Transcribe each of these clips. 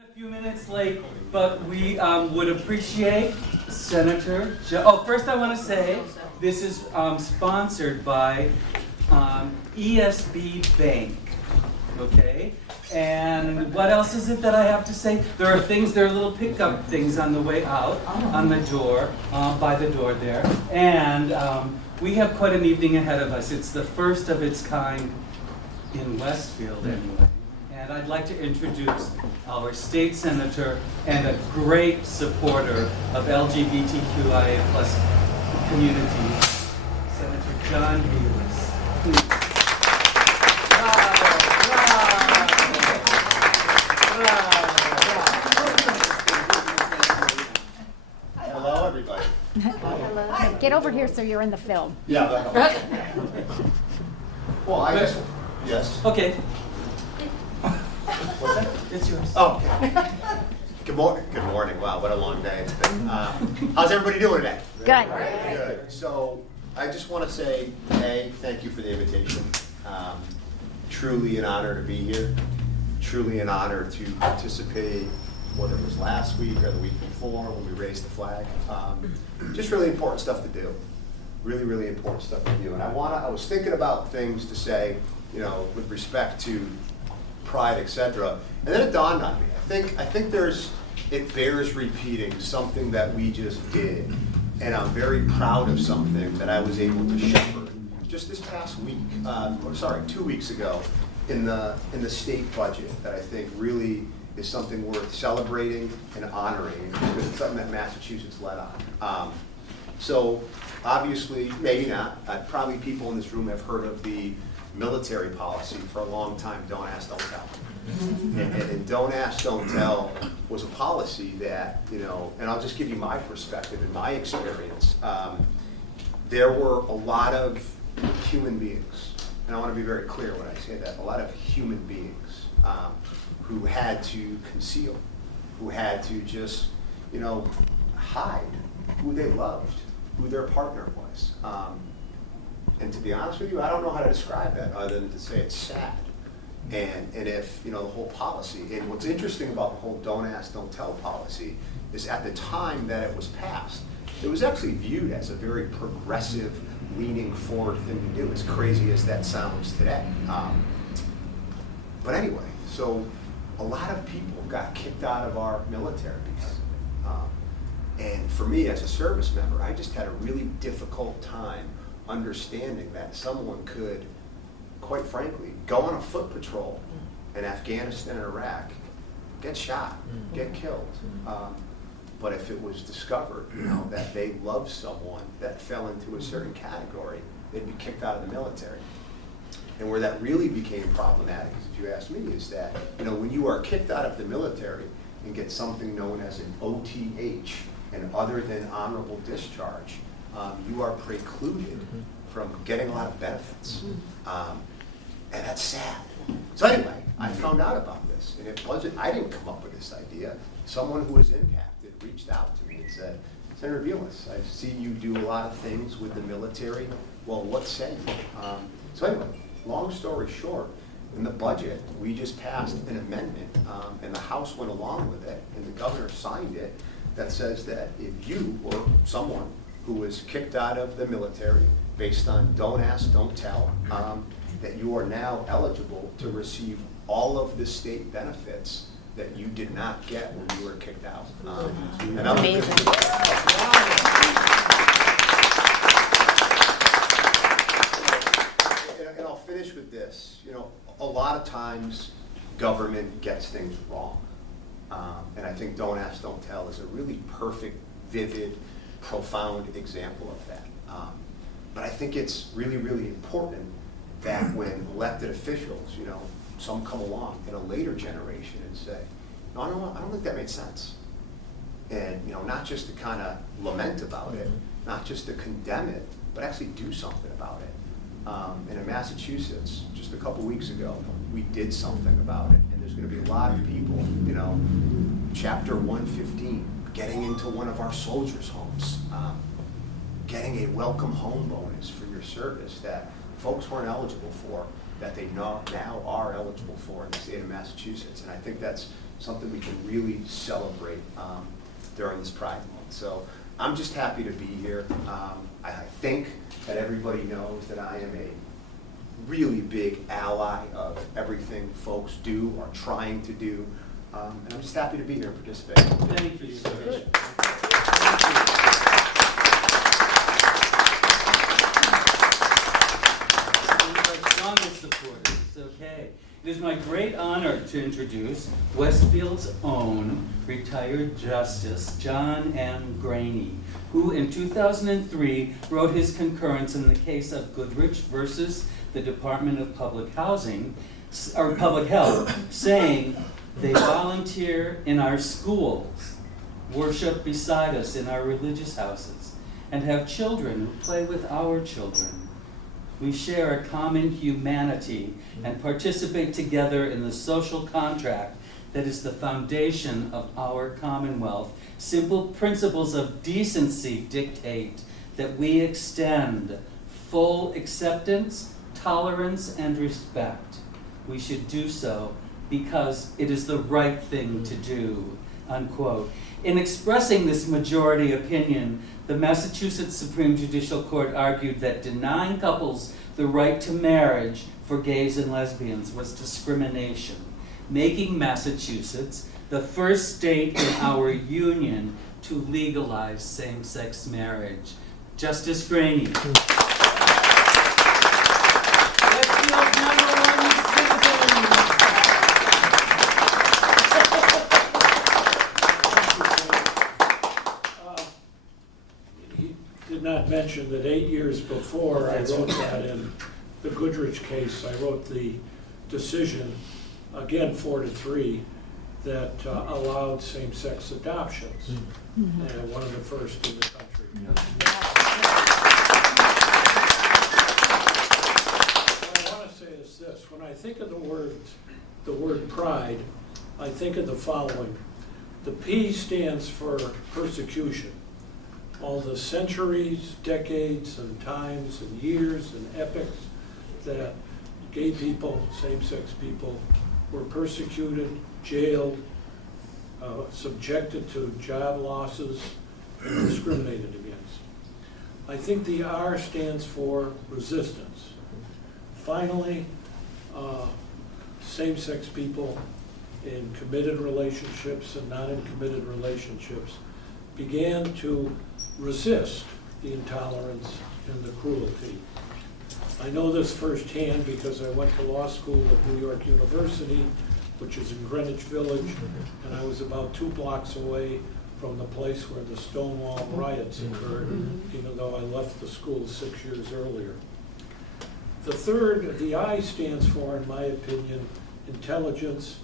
A few minutes late, but we would appreciate Senator first I want to say this is sponsored by ESB Bank, okay? And what else is it that I have to say? There are little pickup things on the way out, on the door, by the door there. And we have quite an evening ahead of us. It's the first of its kind in Westfield, anyway. And I'd like to introduce our state senator and a great supporter of LGBTQIA+ community, Senator John Belis. Please. Hello, everybody. Hello. Get over here so you're in the film. Yeah. Well, I guess, yes. Okay. What's that? It's yours. Oh, okay. Good morning. Wow, what a long day it's been. How's everybody doing today? Good. Good. So I just want to say, A, thank you for the invitation. Truly an honor to be here. Truly an honor to participate, whether it was last week or the week before when we raised the flag. Just really important stuff to do. Really, really important stuff to do. And I was thinking about things to say, with respect to pride, etc. And then it dawned on me. I think it bears repeating something that we just did, and I'm very proud of something that I was able to shepherd just this past week. 2 weeks ago, in the state budget that I think really is something worth celebrating and honoring because it's something that Massachusetts led on. So obviously, maybe not. Probably people in this room have heard of the military policy for a long time, don't ask, don't tell. And don't ask, don't tell was a policy that, and I'll just give you my perspective and my experience. There were a lot of human beings, and I want to be very clear when I say that, a lot of human beings who had to conceal, who had to just, hide who they loved, who their partner was. And to be honest with you, I don't know how to describe that other than to say it's sad. And if, the whole policy, and what's interesting about the whole don't ask, don't tell policy is at the time that it was passed, it was actually viewed as a very progressive, leaning forward thing to do, as crazy as that sounds today. But anyway, so a lot of people got kicked out of our military because of it. And for me as a service member, I just had a really difficult time understanding that someone could, quite frankly, go on a foot patrol in Afghanistan and Iraq, get shot, get killed. But if it was discovered, that they loved someone that fell into a certain category, they'd be kicked out of the military. And where that really became problematic, if you ask me, is that, when you are kicked out of the military and get something known as an OTH, an other than honorable discharge, you are precluded from getting a lot of benefits. And that's sad. So anyway, I found out about this, and I didn't come up with this idea. Someone who was impacted reached out to me and said, Senator Belis, I see you do a lot of things with the military. Well, what say you? So anyway, long story short, in the budget, we just passed an amendment, and the House went along with it, and the governor signed it, that says that if you or someone who was kicked out of the military based on don't ask, don't tell, that you are now eligible to receive all of the state benefits that you did not get when you were kicked out. And amazing. And I'll finish with this. A lot of times government gets things wrong. And I think don't ask, don't tell is a really perfect, vivid, profound example of that. But I think it's really, really important that when elected officials, some come along in a later generation and say, no, I don't think that made sense. And, not just to kind of lament about it, not just to condemn it, but actually do something about it. And in Massachusetts, just a couple weeks ago, we did something about it. And there's going to be a lot of people, Chapter 115, getting into one of our soldiers' homes, getting a welcome home bonus for your service that folks weren't eligible for. that they now are eligible for in the state of Massachusetts. And I think that's something we can really celebrate during this Pride Month. So I'm just happy to be here. I think that everybody knows that I am a really big ally of everything folks do or trying to do. And I'm just happy to be here and participate. Thank you, sir. Good. Our strongest supporters, okay. It is my great honor to introduce Westfield's own retired Justice, John M. Graney, who in 2003 wrote his concurrence in the case of Goodrich versus the Department of Public Housing, or Public Health, saying, "They volunteer in our schools, worship beside us in our religious houses, and have children who play with our children. We share a common humanity and participate together in the social contract that is the foundation of our Commonwealth. Simple principles of decency dictate that we extend full acceptance, tolerance, and respect. We should do so because it is the right thing to do," unquote. In expressing this majority opinion, the Massachusetts Supreme Judicial Court argued that denying couples the right to marriage for gays and lesbians was discrimination, making Massachusetts the first state in our union to legalize same-sex marriage. Justice Graney. Westfield's #1 citizen. He did not mention that 8 years before I wrote that in the Goodrich case, I wrote the decision, again 4-3, that allowed same-sex adoptions, and one of the first in the country. What I want to say is this: when I think of the word pride, I think of the following. The P stands for persecution. All the centuries, decades, and times, and years, and epochs that gay people, same-sex people, were persecuted, jailed, subjected to job losses, and discriminated against. I think the R stands for resistance. Finally, same-sex people in committed relationships and not in committed relationships began to resist the intolerance and the cruelty. I know this firsthand because I went to law school at New York University, which is in Greenwich Village, and I was about 2 blocks away from the place where the Stonewall riots occurred, even though I left the school 6 years earlier. The I stands for, in my opinion, intelligence.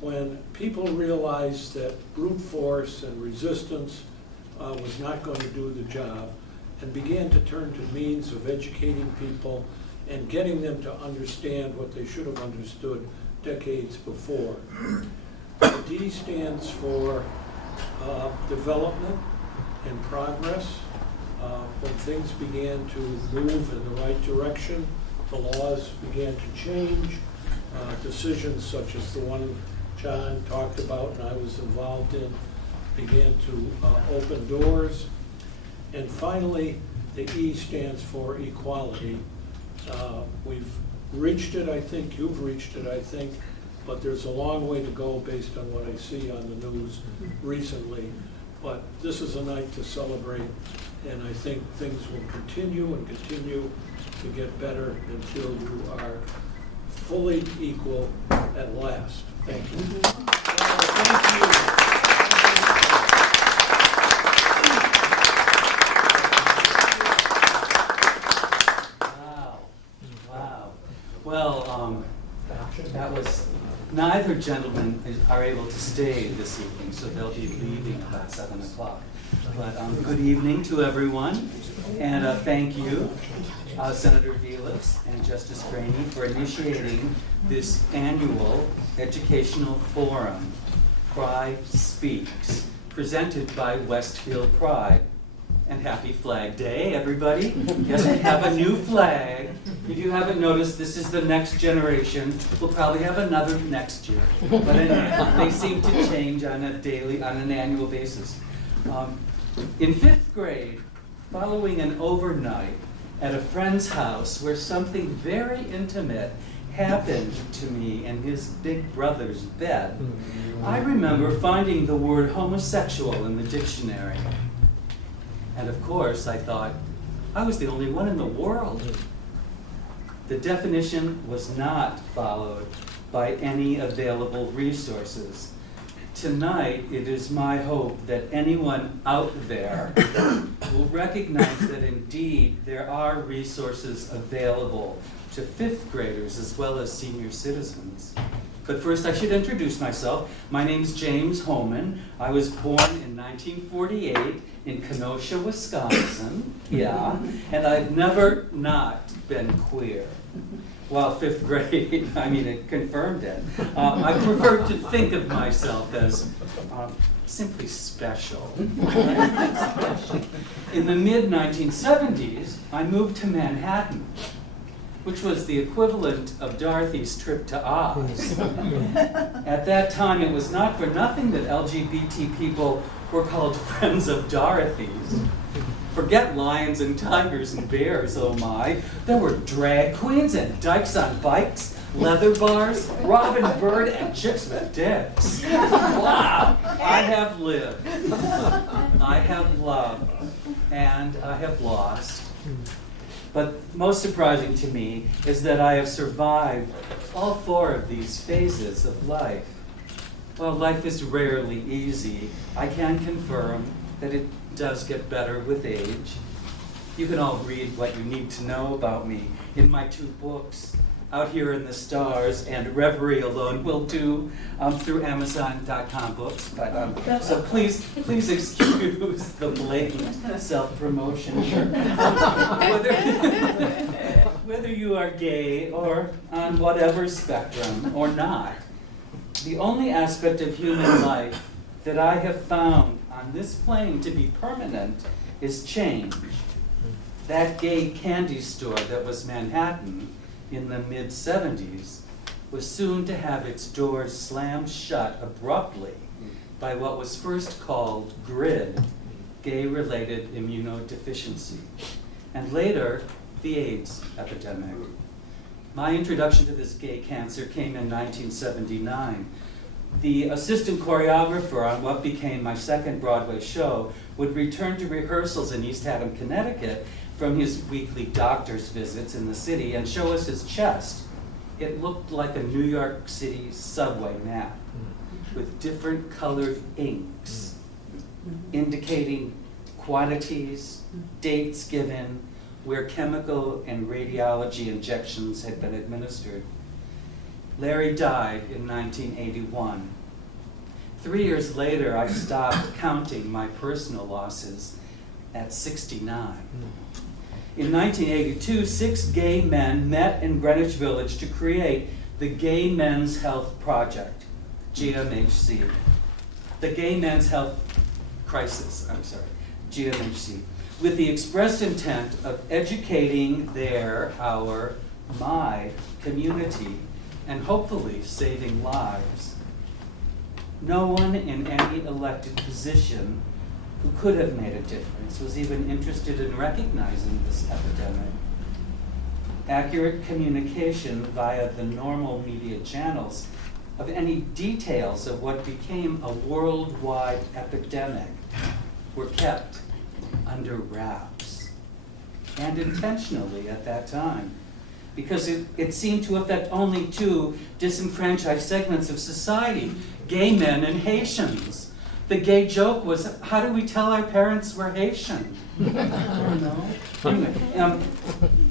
When people realized that brute force and resistance was not going to do the job, and began to turn to means of educating people and getting them to understand what they should have understood decades before. The D stands for development and progress. When things began to move in the right direction, the laws began to change. Decisions such as the one John talked about and I was involved in began to open doors. And finally, the E stands for equality. We've reached it, I think, you've reached it, I think, but there's a long way to go based on what I see on the news recently. But this is a night to celebrate, and I think things will continue and continue to get better until you are fully equal at last. Thank you. Thank you. Well, that was, neither gentleman are able to stay this evening, so they'll be leaving about 7 o'clock. But good evening to everyone, and thank you, Senator Velas and Justice Graney, for initiating this annual educational forum, Pride Speaks, presented by Westfield Pride. And happy Flag Day, everybody. Yes, we have a new flag. If you haven't noticed, this is the next generation. We'll probably have another next year. But anyway, they seem to change on an annual basis. In 5th grade, following an overnight at a friend's house where something very intimate happened to me in his big brother's bed, I remember finding the word homosexual in the dictionary. And of course, I thought, I was the only one in the world. The definition was not followed by any available resources. Tonight, it is my hope that anyone out there will recognize that indeed there are resources available to 5th graders as well as senior citizens. But first I should introduce myself. My name's James Homan. I was born in 1948 in Kenosha, Wisconsin. Yeah, and I've never not been queer. Well, 5th grade, I mean, it confirmed it. I prefer to think of myself as simply special. In the mid-1970s, I moved to Manhattan, which was the equivalent of Dorothy's trip to Oz. At that time, it was not for nothing that LGBT people were called friends of Dorothy's. Forget lions and tigers and bears, oh my. There were drag queens and dykes on bikes, leather bars, Robin Bird, and chicks with dicks. Wow! I have lived, I have loved, and I have lost. But most surprising to me is that I have survived all 4 of these phases of life. While life is rarely easy, I can confirm that it does get better with age. You can all read what you need to know about me in my 2 books, Out Here in the Stars and Reverie Alone Will Do, through Amazon.com books. But, so please excuse the blatant self-promotion here. Whether you are gay or on whatever spectrum or not, the only aspect of human life that I have found on this plane to be permanent is change. That gay candy store that was Manhattan in the mid-70s was soon to have its doors slammed shut abruptly by what was first called GRID, gay-related immunodeficiency, and later the AIDS epidemic. My introduction to this gay cancer came in 1979. The assistant choreographer on what became my second Broadway show would return to rehearsals in East Haddam, Connecticut from his weekly doctor's visits in the city and show us his chest. It looked like a New York City subway map with different colored inks indicating quantities, dates given, where chemical and radiology injections had been administered. Larry died in 1981. 3 years later, I stopped counting my personal losses at 69. In 1982, 6 gay men met in Greenwich Village to create the Gay Men's Health Project, GMHC. The Gay Men's Health Crisis, GMHC, with the expressed intent of educating my community and hopefully saving lives. No one in any elected position who could have made a difference was even interested in recognizing this epidemic. Accurate communication via the normal media channels of any details of what became a worldwide epidemic were kept under wraps, and intentionally at that time, because it seemed to affect only 2 disenfranchised segments of society, gay men and Haitians. The gay joke was, how do we tell our parents we're Haitian? I don't know. Anyway,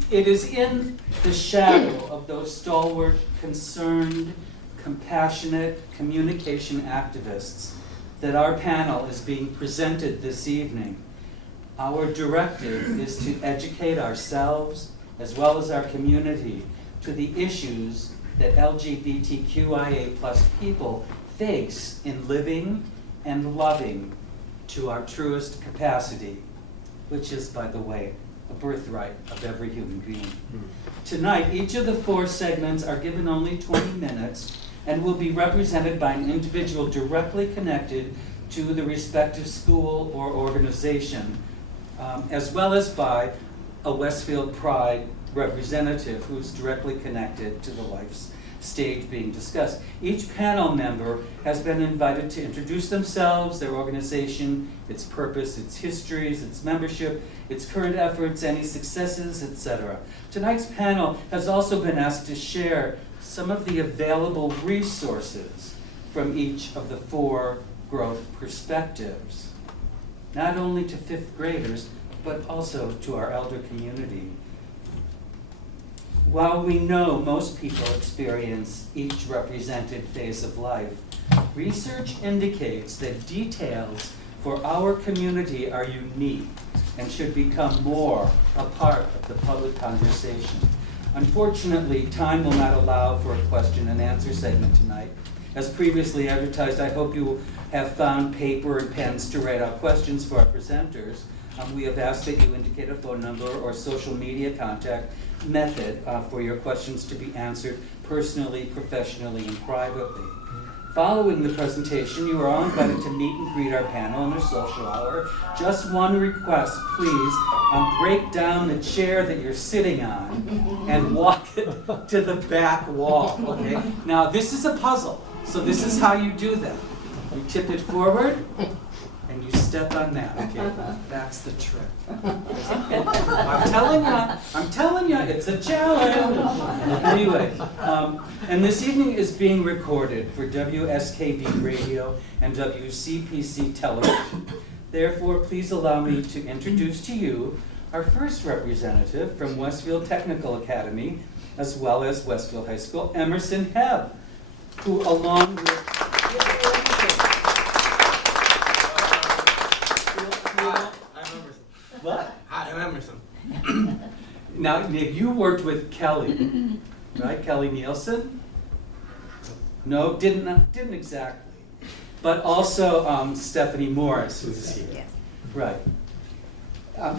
it is in the shadow of those stalwart, concerned, compassionate communication activists that our panel is being presented this evening. Our directive is to educate ourselves as well as our community to the issues that LGBTQIA+ people face in living and loving to our truest capacity, which is, by the way, a birthright of every human being. Tonight, each of the 4 segments are given only 20 minutes and will be represented by an individual directly connected to the respective school or organization, as well as by a Westfield Pride representative who's directly connected to the life stage being discussed. Each panel member has been invited to introduce themselves, their organization, its purpose, its histories, its membership, its current efforts, any successes, etc. Tonight's panel has also been asked to share some of the available resources from each of the 4 growth perspectives, not only to 5th graders, but also to our elder community. While we know most people experience each represented phase of life, research indicates that details for our community are unique and should become more a part of the public conversation. Unfortunately, time will not allow for a question and answer segment tonight. As previously advertised, I hope you have found paper and pens to write out questions for our presenters. We have asked that you indicate a phone number or social media contact method for your questions to be answered personally, professionally, and privately. Following the presentation, you are all invited to meet and greet our panel in our social hour. Just one request, please, break down the chair that you're sitting on and walk it to the back wall, okay? Now, this is a puzzle, so this is how you do that. You tip it forward, and you step on that, okay? That's the trick. I'm telling you, it's a challenge. Anyway, and this evening is being recorded for WSKB Radio and WCPC Television. Therefore, please allow me to introduce to you our first representative from Westfield Technical Academy, as well as Westfield High School, Emerson Hebb, who along with... What? Hi, I'm Emerson. Now, Nick, you worked with Kelly, right? Kelly Nielsen? No, didn't exactly. But also Stephanie Morris, who's here. Yes. Right.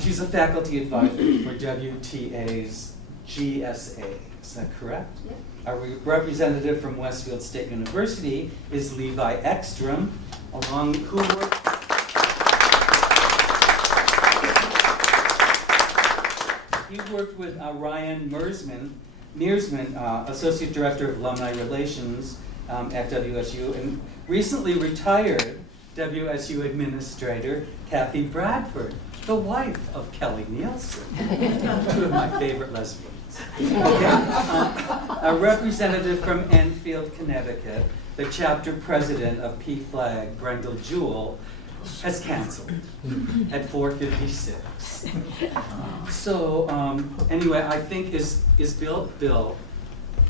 She's a faculty advisor for WTA's GSA. Is that correct? Yep. Our representative from Westfield State University is Levi Ekstrom, along who worked. He worked with Ryan Mearsman, Associate Director of Alumni Relations at WSU, and recently retired WSU Administrator Kathy Bradford, the wife of Kelly Nielsen, 2 of my favorite lesbians. Okay. A representative from Enfield, Connecticut, the chapter president of PFLAG, Brendel Jewell, has canceled at 4:56. So anyway, I think is Bill,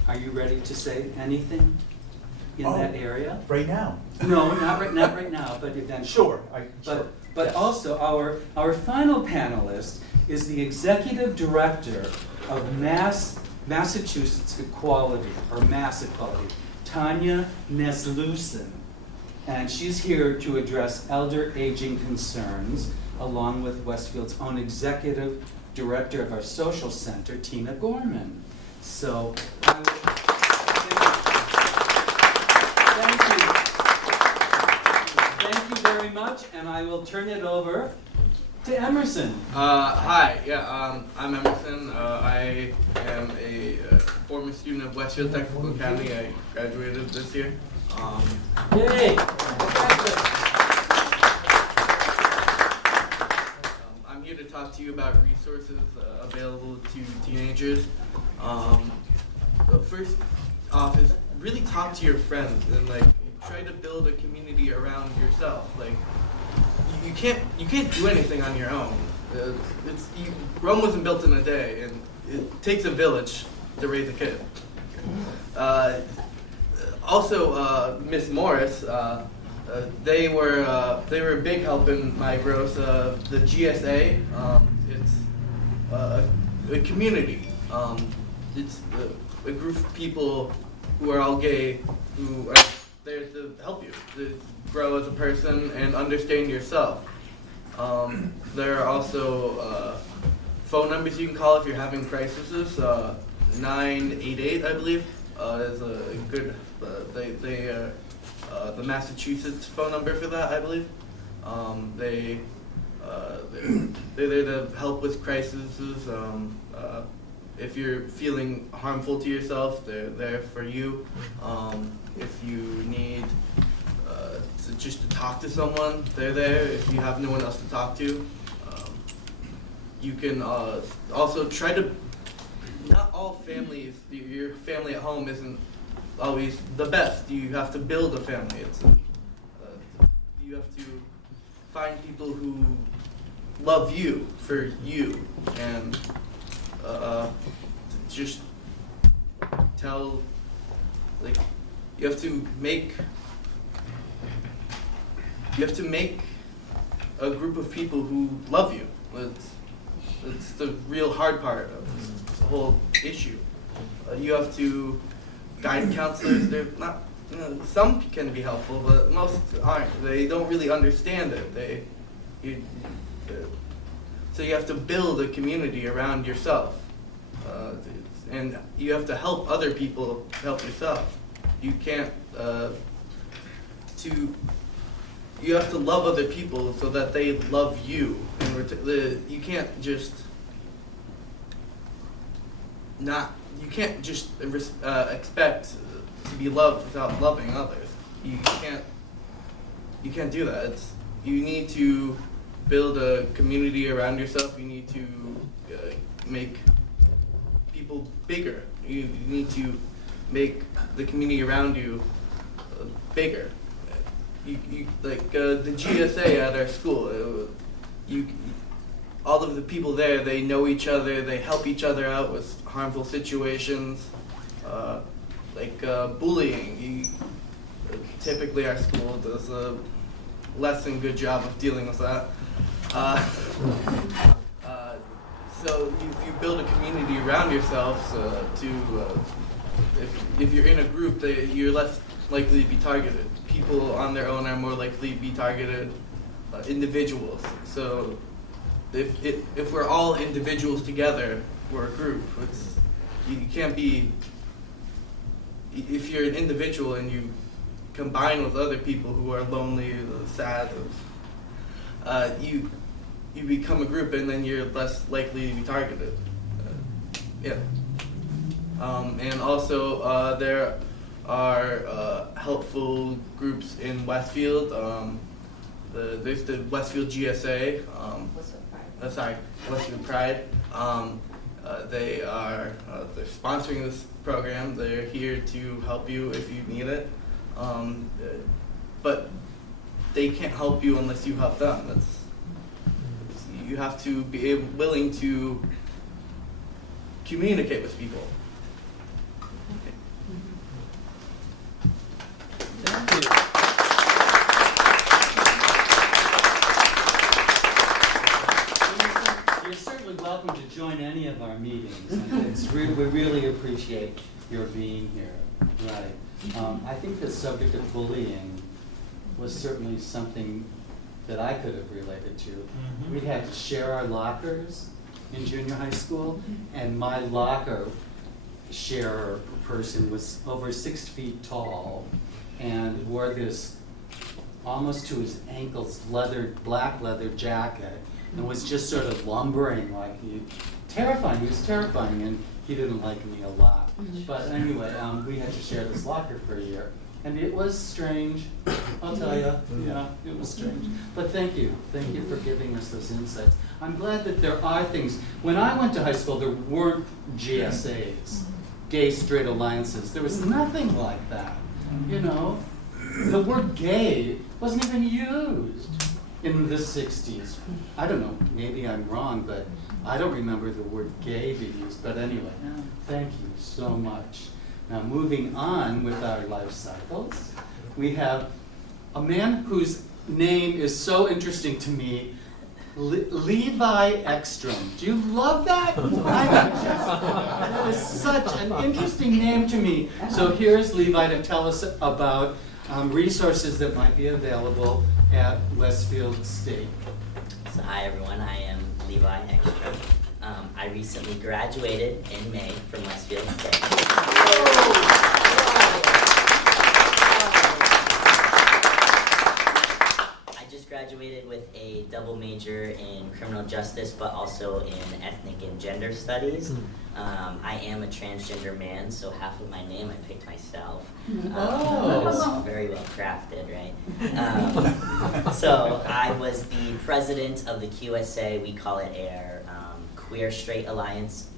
are you ready to say anything in that area? Right now? No, not right now, but eventually. Sure. But Yes. also our final panelist is the executive director of Massachusetts Equality, or Mass Equality, Tanya Neslusen. And she's here to address elder aging concerns, along with Westfield's own executive director of our social center, Tina Gorman. So, thank you very much, and I will turn it over to Emerson. Hi, I'm Emerson. I am a former student of Westfield Technical Academy. I graduated this year. Yay! I'm here to talk to you about resources available to teenagers. First off is really talk to your friends and try to build a community around yourself. You can't do anything on your own. Rome wasn't built in a day, and it takes a village to raise a kid. Also, Miss Morris, they were a big help in my growth. The GSA, it's a community. It's a group of people who are all gay, who are there to help you to grow as a person and understand yourself. There are also phone numbers you can call if you're having crises. 988, I believe, is a good. The Massachusetts phone number for that, I believe. They're there to help with crises. If you're feeling harmful to yourself, they're there for you. If you need just to talk to someone, they're there. If you have no one else to talk to, you can also try to. Not all families, your family at home isn't always the best. You have to build a family. You have to find people who love you for you, and just tell, like, you have to make a group of people who love you. It's the real hard part of this whole issue. You have to guide counselors. They're not. Some can be helpful, but most aren't. They don't really understand it. So you have to build a community around yourself, and you have to help other people help yourself. You can't. You have to love other people so that they love you. You can't just You can't just expect to be loved without loving others. You can't do that. You need to build a community around yourself. You need to make people bigger. You need to make the community around you bigger. You like the GSA at our school. All of the people there, they know each other. They help each other out with harmful situations, like bullying. Typically, our school does a less than good job of dealing with that. So you build a community around yourselves if you're in a group, you're less likely to be targeted. People on their own are more likely to be targeted. Individuals. So if we're all individuals together, we're a group. You can't be. If you're an individual and you combine with other people who are lonely, sad, you become a group, and then you're less likely to be targeted. And also there are helpful groups in Westfield. There's the Westfield GSA. Westfield Pride. They're sponsoring this program. They're here to help you if you need it. But they can't help you unless you help them. You have to be willing to communicate with people. Thank you. You're certainly welcome to join any of our meetings. We really appreciate your being here. Right. I think the subject of bullying was certainly something that I could have related to. Mm-hmm. We had to share our lockers in junior high school, and my locker sharer person was over 6 feet tall and wore this almost to his ankles black leather jacket, and was just sort of lumbering like terrifying. He was terrifying, and he didn't like me a lot. But anyway, we had to share this locker for a year. And it was strange, I'll tell you. Yeah, it was strange. But thank you for giving us those insights. I'm glad that there are things. When I went to high school, there weren't GSAs, gay straight alliances. There was nothing like that. You know, the word gay wasn't even used in the 60s. I don't know, maybe I'm wrong, but I don't remember the word gay being used. But anyway, thank you so much. Now, moving on with our life cycles, we have a man whose name is so interesting to me, Levi Ekstrom. Do you love that? That is such an interesting name to me. So here's Levi to tell us about resources that might be available at Westfield State. So hi everyone, I am Levi Ekstrom. I recently graduated in May from Westfield State. I just graduated with a double major in criminal justice, but also in ethnic and gender studies. I am a transgender man, so half of my name I picked myself. That was very well crafted, right? So I was the president of the QSA. We call it our Queer Straight Alliance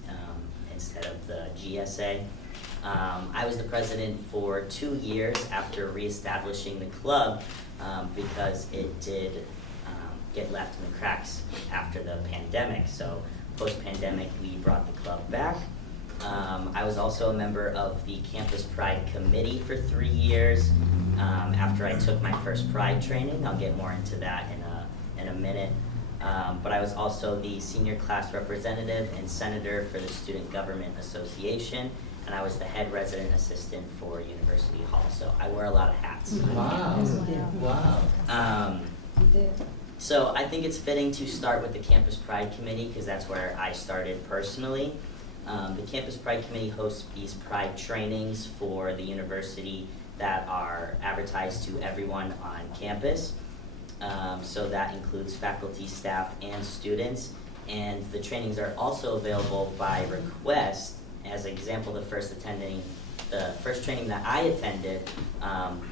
instead of the GSA. I was the president for 2 years after reestablishing the club because it did get left in the cracks after the pandemic. So post-pandemic, we brought the club back. I was also a member of the Campus Pride Committee for 3 years after I took my first Pride training. I'll get more into that in a minute. But I was also the senior class representative and senator for the Student Government Association, and I was the head resident assistant for University Hall. So I wear a lot of hats. Wow. So I think it's fitting to start with the Campus Pride Committee because that's where I started personally. The Campus Pride Committee hosts these Pride trainings for the university that are advertised to everyone on campus. So that includes faculty, staff, and students. And the trainings are also available by request. As an example, the first training that I attended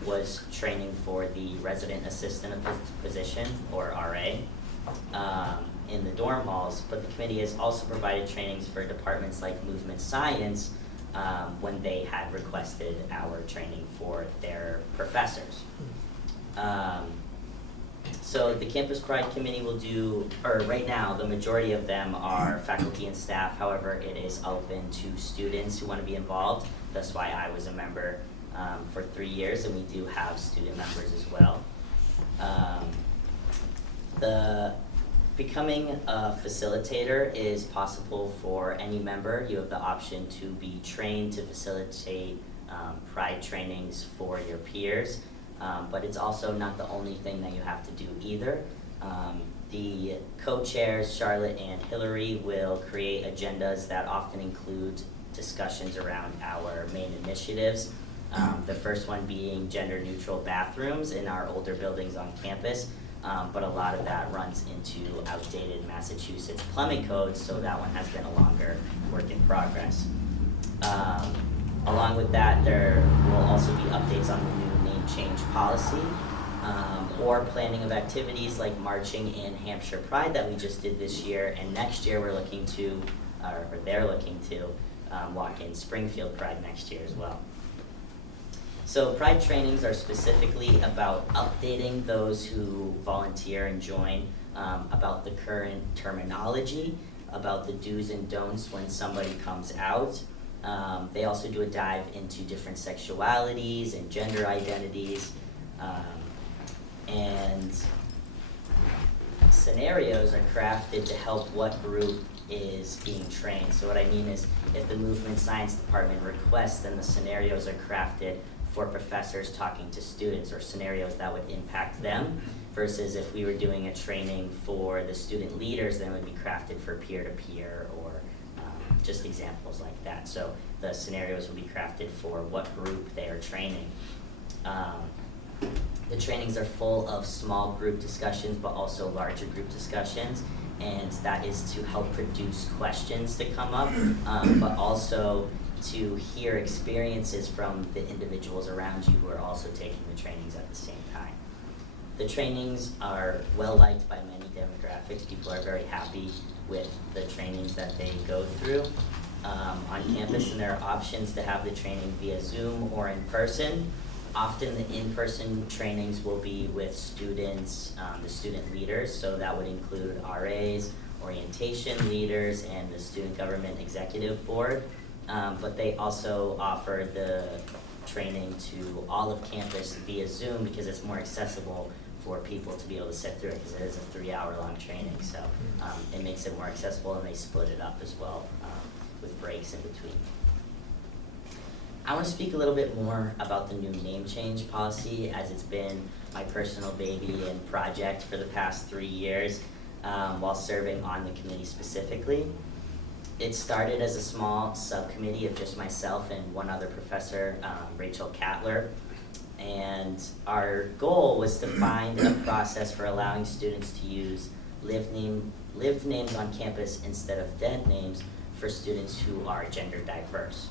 was training for the resident assistant position, or RA, in the dorm halls. But the committee has also provided trainings for departments like movement science when they had requested our training for their professors. So the Campus Pride Committee will do, or right now, the majority of them are faculty and staff. However, it is open to students who want to be involved. That's why I was a member for 3 years, and we do have student members as well. Becoming a facilitator is possible for any member. You have the option to be trained to facilitate Pride trainings for your peers. But it's also not the only thing that you have to do either. The co-chairs, Charlotte and Hillary, will create agendas that often include discussions around our main initiatives. The first one being gender-neutral bathrooms in our older buildings on campus, but a lot of that runs into outdated Massachusetts plumbing codes, so that one has been a longer work in progress. Along with that, there will also be updates on the new change policy or planning of activities like marching in Hampshire Pride that we just did this year, and next year we're looking to, or they're looking to walk in Springfield Pride next year as well. So Pride trainings are specifically about updating those who volunteer and join about the current terminology, about the do's and don'ts when somebody comes out. They also do a dive into different sexualities and gender identities, and scenarios are crafted to help what group is being trained. So what I mean is, if the movement science department requests, then the scenarios are crafted for professors talking to students, or scenarios that would impact them, versus if we were doing a training for the student leaders, then it would be crafted for peer-to-peer or just examples like that. So the scenarios will be crafted for what group they are training. The trainings are full of small group discussions, but also larger group discussions, and that is to help produce questions to come up, but also to hear experiences from the individuals around you who are also taking the trainings at the same time. The trainings are well liked by many demographics. People are very happy with the trainings that they go through on campus, and there are options to have the training via Zoom or in person. Often the in-person trainings will be with students, the student leaders, so that would include RAs, orientation leaders, and the Student Government Executive Board. But they also offer the training to all of campus via Zoom because it's more accessible for people to be able to sit through it, because it is a 3-hour-long training. So it makes it more accessible, and they split it up as well with breaks in between. I want to speak a little bit more about the new name change policy, as it's been my personal baby and project for the past 3 years while serving on the committee specifically. it started as a small subcommittee of just myself and one other professor, Rachel Cattler. And our goal was to find a process for allowing students to use lived names on campus instead of dead names for students who are gender diverse.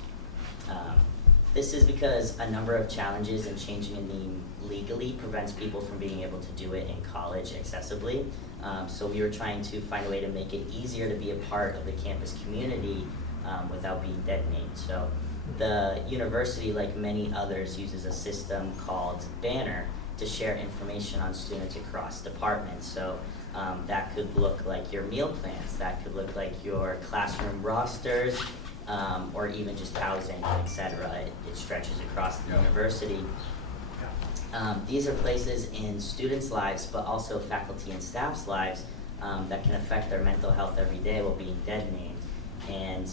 This is because a number of challenges in changing a name legally prevents people from being able to do it in college accessibly. So we were trying to find a way to make it easier to be a part of the campus community without being dead named. So the university, like many others, uses a system called Banner to share information on students across departments. So that could look like your meal plans, that could look like your classroom rosters, or even just housing, etc. It stretches across the university. These are places in students' lives, but also faculty and staff's lives that can affect their mental health every day while being dead named. And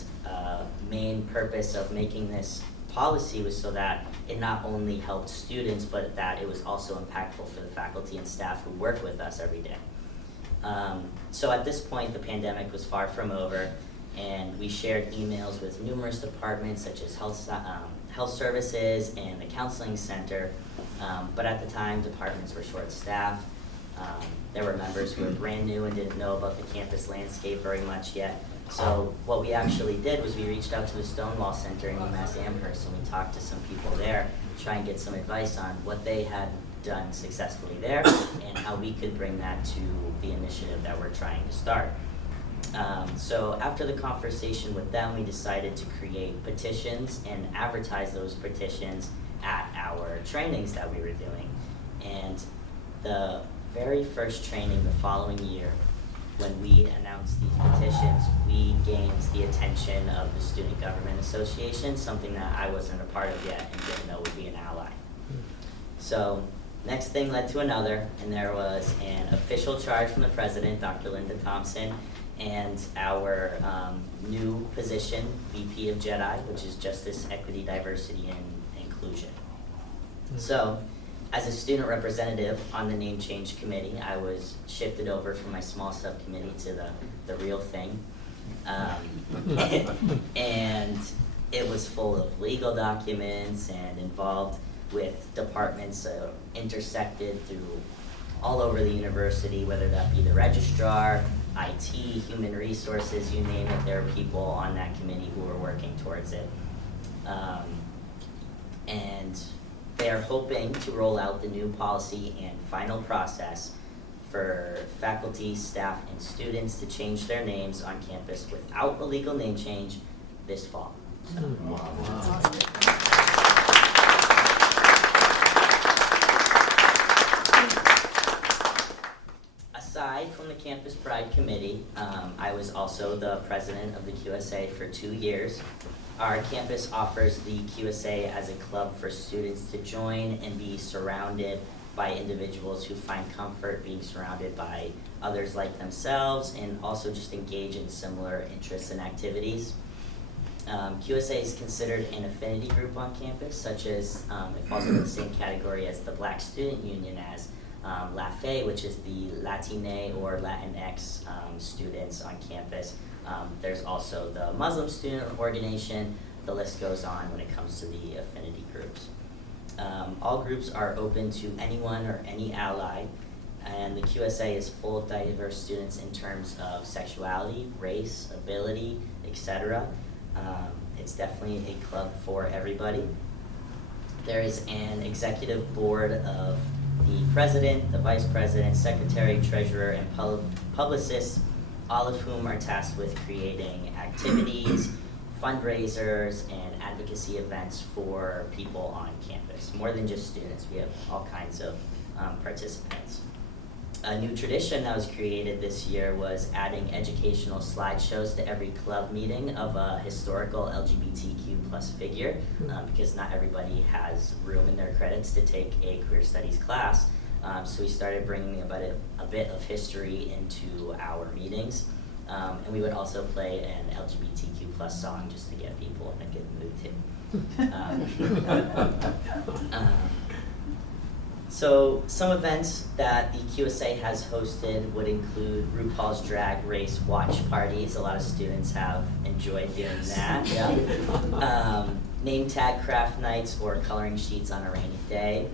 main purpose of making this policy was so that it not only helped students, but that it was also impactful for the faculty and staff who work with us every day. So at this point, the pandemic was far from over, and we shared emails with numerous departments such as health services and the counseling center, but at the time, departments were short-staffed. There were members who were brand new and didn't know about the campus landscape very much yet. So what we actually did was we reached out to the Stonewall Center in UMass Amherst, and we talked to some people there to try and get some advice on what they had done successfully there and how we could bring that to the initiative that we're trying to start. So after the conversation with them, we decided to create petitions and advertise those petitions at our trainings that we were doing. And the very first training the following year, when we announced these petitions, we gained the attention of the Student Government Association, something that I wasn't a part of yet and didn't know would be an ally. So next thing led to another, and there was an official charge from the president, Dr. Linda Thompson, and our new position, VP of JEDI, which is Justice, Equity, Diversity, and Inclusion. So, as a student representative on the name change committee, I was shifted over from my small subcommittee to the real thing. And it was full of legal documents and involved with departments intersected through all over the university, whether that be the registrar, IT, human resources, you name it, there are people on that committee who are working towards it. And they are hoping to roll out the new policy and final process for faculty, staff, and students to change their names on campus without a legal name change this fall. So. That's awesome. Aside from the Campus Pride Committee, I was also the president of the QSA for 2 years. Our campus offers the QSA as a club for students to join and be surrounded by individuals who find comfort being surrounded by others like themselves and also just engage in similar interests and activities. QSA is considered an affinity group on campus, such as it falls under the same category as the Black Student Union as LAFE, which is the Latine or Latinx students on campus. There's also the Muslim student organization. The list goes on when it comes to the affinity groups. All groups are open to anyone or any ally, and the QSA is full of diverse students in terms of sexuality, race, ability, etc. It's definitely a club for everybody. There is an executive board of the president, the vice president, secretary, treasurer, and publicists, all of whom are tasked with creating activities, fundraisers, and advocacy events for people on campus. More than just students, we have all kinds of participants. A new tradition that was created this year was adding educational slideshows to every club meeting of a historical LGBTQ plus figure, because not everybody has room in their credits to take a queer studies class. So we started bringing a bit of history into our meetings. And we would also play an LGBTQ plus song just to get people in a good mood too. So some events that the QSA has hosted would include RuPaul's Drag Race watch parties. A lot of students have enjoyed doing that. Yeah. Name tag craft nights or coloring sheets on a rainy day.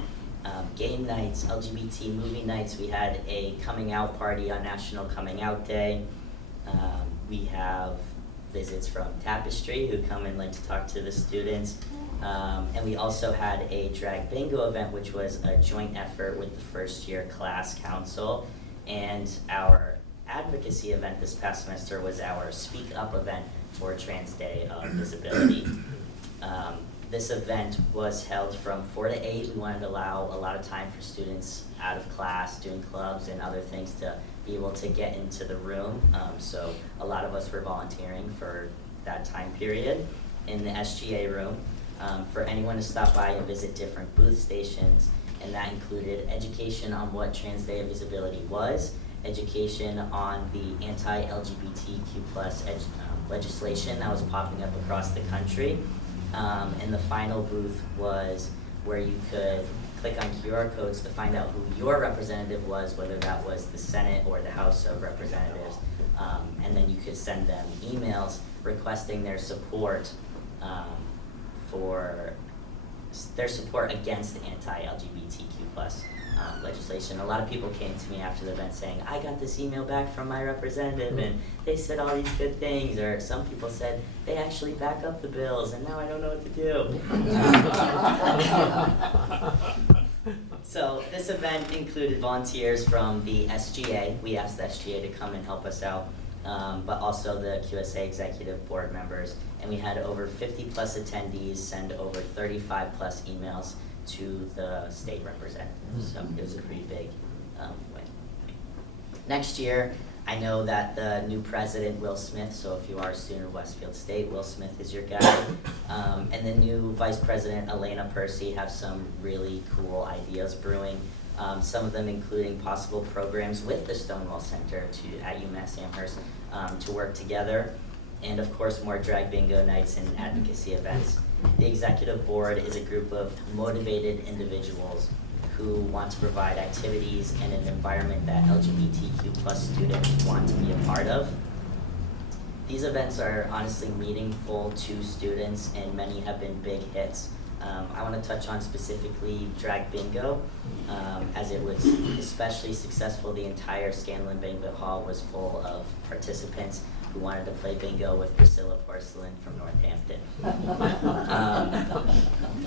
Game nights, LGBT movie nights. We had a coming out party on National Coming Out Day. We have visits from Tapestry who come and like to talk to the students. And we also had a drag bingo event, which was a joint effort with the first year class council. And our advocacy event this past semester was our Speak Up event for Trans Day of Visibility. This event was held from 4 to 8. We wanted to allow a lot of time for students out of class, doing clubs and other things to be able to get into the room. So a lot of us were volunteering for that time period in the SGA room. For anyone to stop by and visit different booth stations, and that included education on what Trans Day of Visibility was, education on the anti-LGBTQ+ legislation that was popping up across the country, and the final booth was where you could click on QR codes to find out who your representative was, whether that was the Senate or the House of Representatives, and then you could send them emails requesting their support for their support against the anti-LGBTQ+ legislation. A lot of people came to me after the event saying, I got this email back from my representative and they said all these good things, or some people said they actually back up the bills and now I don't know what to do. So this event included volunteers from the SGA. We asked the SGA to come and help us out, but also the QSA executive board members. And we had over 50 plus attendees send over 35 plus emails to the state representatives. So it was a pretty big win. Next year, I know that the new president, Will Smith, so if you are a student of Westfield State, Will Smith is your guy. And the new vice president, Elena Percy, have some really cool ideas brewing. Some of them including possible programs with the Stonewall Center at UMass Amherst to work together. And of course, more drag bingo nights and advocacy events. The executive board is a group of motivated individuals who want to provide activities and an environment that LGBTQ+ students want to be a part of. These events are honestly meaningful to students, and many have been big hits. I want to touch on specifically drag bingo, as it was especially successful. The entire Scanlon Banquet Hall was full of participants who wanted to play bingo with Priscilla Porcelain from Northampton.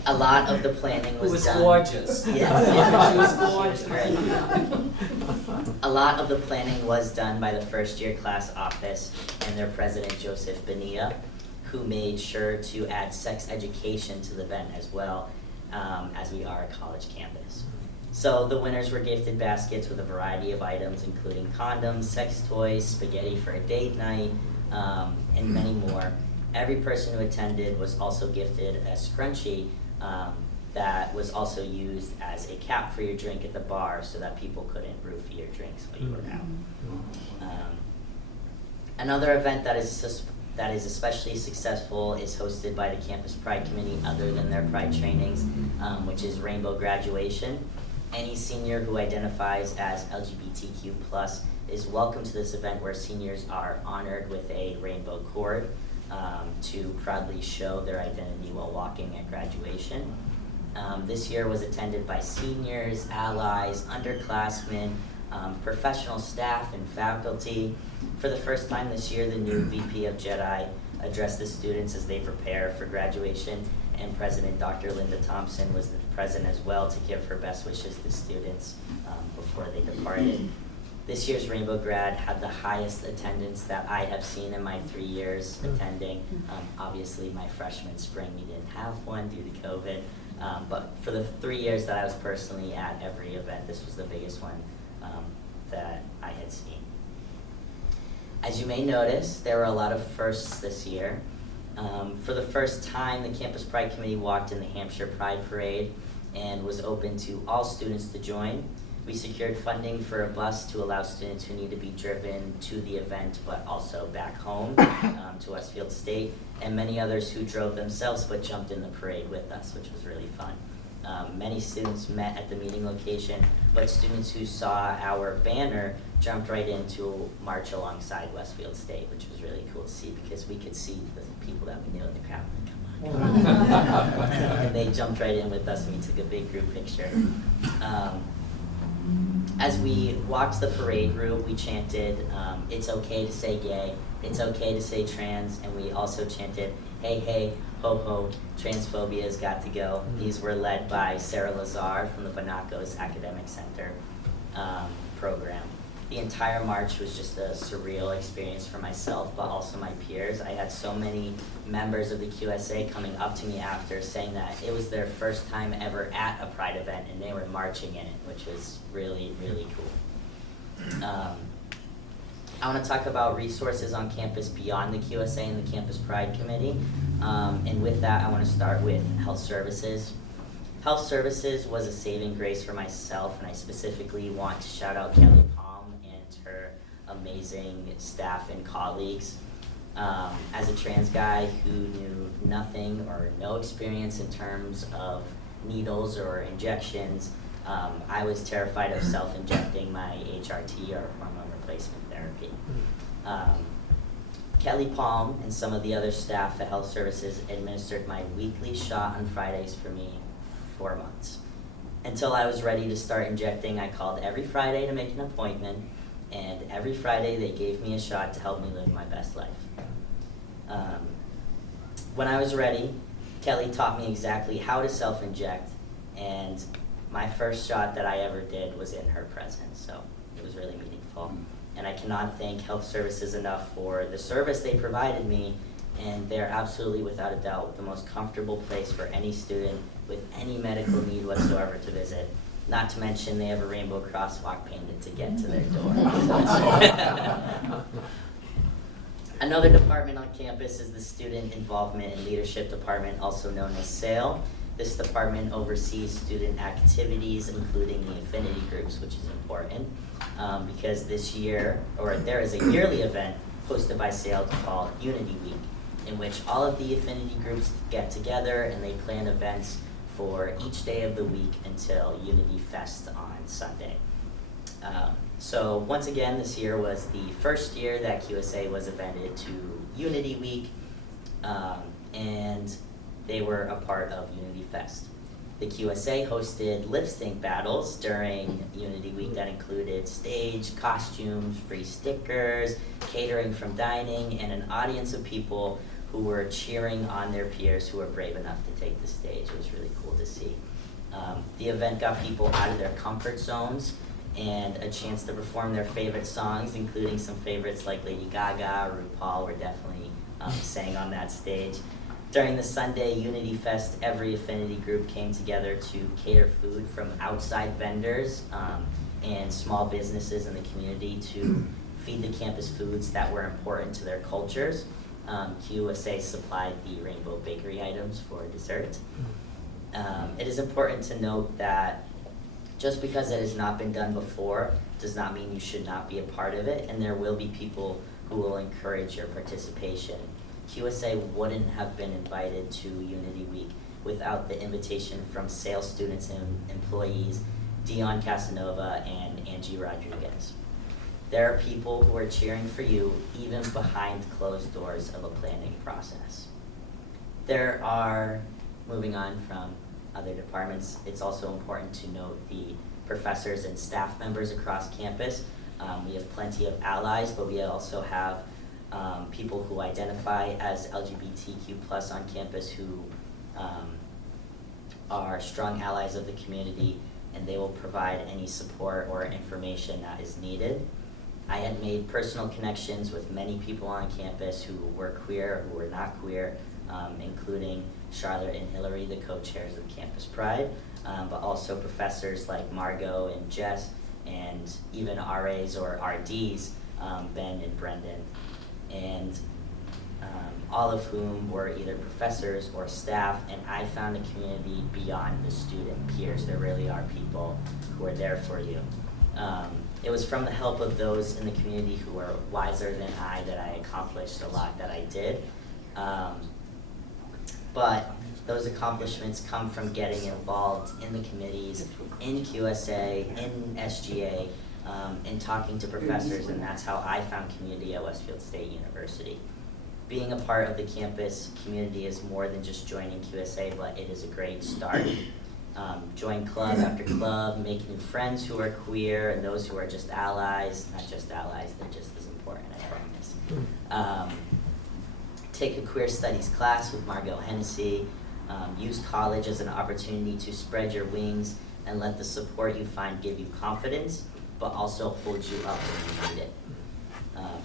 A lot of the planning was done. It was gorgeous. Yeah, She was gorgeous. Right. A lot of the planning was done by the first year class office and their president, Joseph Bonilla, who made sure to add sex education to the event as well, as we are a college campus. So the winners were gifted baskets with a variety of items, including condoms, sex toys, spaghetti for a date night, and many more. Every person who attended was also gifted a scrunchie that was also used as a cap for your drink at the bar so that people couldn't roofie your drinks while you were out. Another event that is especially successful is hosted by the Campus Pride Committee other than their Pride trainings, which is Rainbow Graduation. Any senior who identifies as LGBTQ+ is welcome to this event where seniors are honored with a rainbow cord to proudly show their identity while walking at graduation. This year was attended by seniors, allies, underclassmen, professional staff, and faculty. For the first time this year, the new VP of JEDI addressed the students as they prepare for graduation, and President Dr. Linda Thompson was present as well to give her best wishes to students before they departed. This year's Rainbow Grad had the highest attendance that I have seen in my 3 years attending. Obviously, my freshman spring, we didn't have one due to COVID, but for the 3 years that I was personally at every event, this was the biggest one that I had seen. As you may notice, there were a lot of firsts this year. For the first time, the Campus Pride Committee walked in the Hampshire Pride Parade and was open to all students to join. We secured funding for a bus to allow students who need to be driven to the event but also back home to Westfield State, and many others who drove themselves but jumped in the parade with us, which was really fun. Many students met at the meeting location, but students who saw our banner jumped right in to march alongside Westfield State, which was really cool to see because we could see the people that we knew in the crowd. Like, come on, come on. And they jumped right in with us and we took a big group picture. As we walked the parade route, we chanted, "It's okay to say gay, it's okay to say trans," and we also chanted, "Hey, hey, ho, ho, transphobia's got to go." These were led by Sarah Lazar from the Bonacos Academic Center program. The entire march was just a surreal experience for myself, but also my peers. I had so many members of the QSA coming up to me after saying that it was their first time ever at a Pride event and they were marching in it, which was really, really cool. I want to talk about resources on campus beyond the QSA and the Campus Pride Committee. And with that, I want to start with health services. Health services was a saving grace for myself, and I specifically want to shout out Kelly Palm and her amazing staff and colleagues. As a trans guy who knew nothing or no experience in terms of needles or injections, I was terrified of self-injecting my HRT or hormone replacement therapy. Kelly Palm and some of the other staff at Health Services administered my weekly shot on Fridays for me for months. Until I was ready to start injecting, I called every Friday to make an appointment, and every Friday they gave me a shot to help me live my best life. When I was ready, Kelly taught me exactly how to self-inject, and my first shot that I ever did was in her presence, so it was really meaningful. And I cannot thank Health Services enough for the service they provided me, and they're absolutely, without a doubt, the most comfortable place for any student with any medical need whatsoever to visit. Not to mention they have a rainbow crosswalk painted to get to their door. Another department on campus is the Student Involvement and Leadership Department, also known as SAIL. This department oversees student activities, including the affinity groups, which is important because this year, or there is a yearly event hosted by SAIL called Unity Week, in which all of the affinity groups get together and they plan events for each day of the week until Unity Fest on Sunday. So once again, this year was the first year that QSA was evented to Unity Week, and they were a part of Unity Fest. The QSA hosted lip sync battles during Unity Week that included stage, costumes, free stickers, catering from dining, and an audience of people who were cheering on their peers who were brave enough to take the stage. It was really cool to see. The event got people out of their comfort zones and a chance to perform their favorite songs, including some favorites like Lady Gaga, RuPaul were definitely sang on that stage. During the Sunday Unity Fest, every affinity group came together to cater food from outside vendors and small businesses in the community to feed the campus foods that were important to their cultures. QSA supplied the Rainbow Bakery items for dessert. It is important to note that just because it has not been done before does not mean you should not be a part of it, and there will be people who will encourage your participation. QSA wouldn't have been invited to Unity Week without the invitation from sales students and employees, Dion Casanova and Angie Rodriguez. There are people who are cheering for you even behind closed doors of a planning process. There are, moving on from other departments, it's also important to note the professors and staff members across campus. We have plenty of allies, but we also have people who identify as LGBTQ+ on campus who are strong allies of the community, and they will provide any support or information that is needed. I had made personal connections with many people on campus who were queer, who were not queer, including Charlotte and Hillary, the co-chairs of Campus Pride, but also professors like Margot and Jess, and even RAs or RDs, Ben and Brendan, and all of whom were either professors or staff, and I found a community beyond the student peers. There really are people who are there for you. It was from the help of those in the community who were wiser than I that I accomplished a lot that I did. But those accomplishments come from getting involved in the committees, in QSA, in SGA, and talking to professors, and that's how I found community at Westfield State University. Being a part of the campus community is more than just joining QSA, but it is a great start. Join club after club, make new friends who are queer, and those who are just allies, not just allies, they're just as important, I promise. Take a queer studies class with Margot Hennessy. Use college as an opportunity to spread your wings and let the support you find give you confidence, but also hold you up when you need it.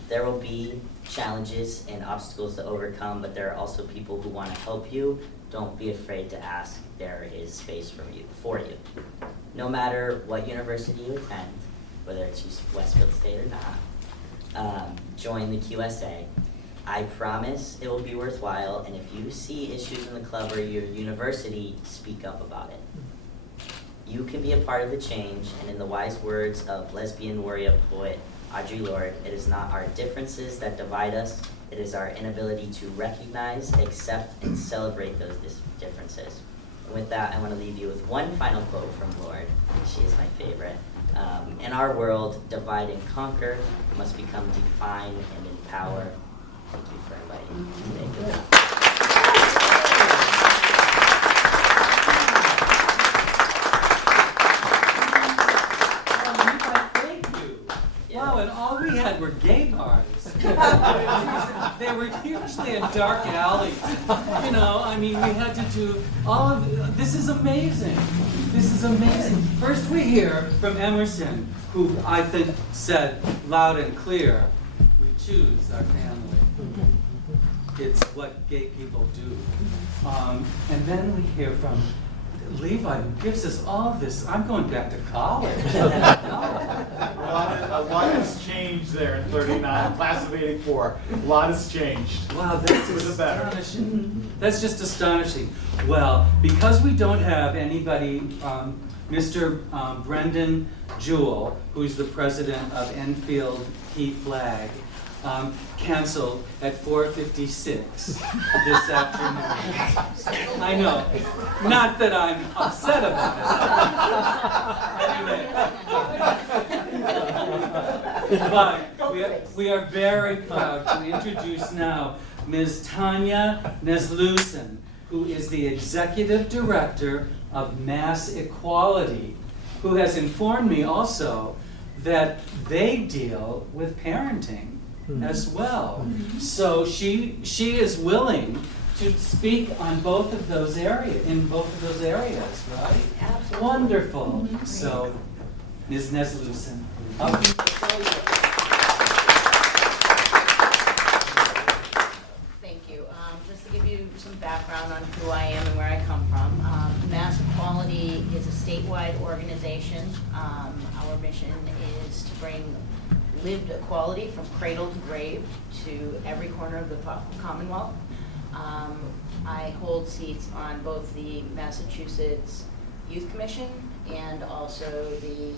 There will be challenges and obstacles to overcome, but there are also people who want to help you. Don't be afraid to ask. There is space for you. No matter what university you attend, whether it's Westfield State or not, join the QSA. I promise it will be worthwhile, and if you see issues in the club or your university, speak up about it. You can be a part of the change, and in the wise words of lesbian warrior poet Audre Lorde, it is not our differences that divide us, it is our inability to recognize, accept, and celebrate those differences. And with that, I want to leave you with one final quote from Lorde. She is my favorite. In our world, divide and conquer must become define and empower. Thank you for inviting me today. Wow, and all we had were gay bars. They were usually in dark alleys. You know, I mean, we had to do all of this. Is amazing. This is amazing. First we hear from Emerson, who I think said loud and clear, we choose our family. It's what gay people do. And then we hear from Levi, who gives us all this. I'm going back to college. A lot has changed there in 39, class of 84. A lot has changed. Wow, that's For the better. astonishing. That's just astonishing. Well, because we don't have anybody, Mr. Brendan Jewell, who's the president of Enfield He Flag, canceled at 4:56 this afternoon. I know. Not that I'm upset about it. But we are very proud to introduce now Ms. Tanya Neslusen, who is the Executive Director of Mass Equality, who has informed me also that they deal with parenting as well. So she is willing to speak on both of those areas, right? Absolutely. Wonderful. So, Ms. Neslusen. Thank you. Just to give you some background on who I am and where I come from, Mass Equality is a statewide organization. Our mission is to bring lived equality from cradle to grave to every corner of the Commonwealth. I hold seats on both the Massachusetts Youth Commission and also the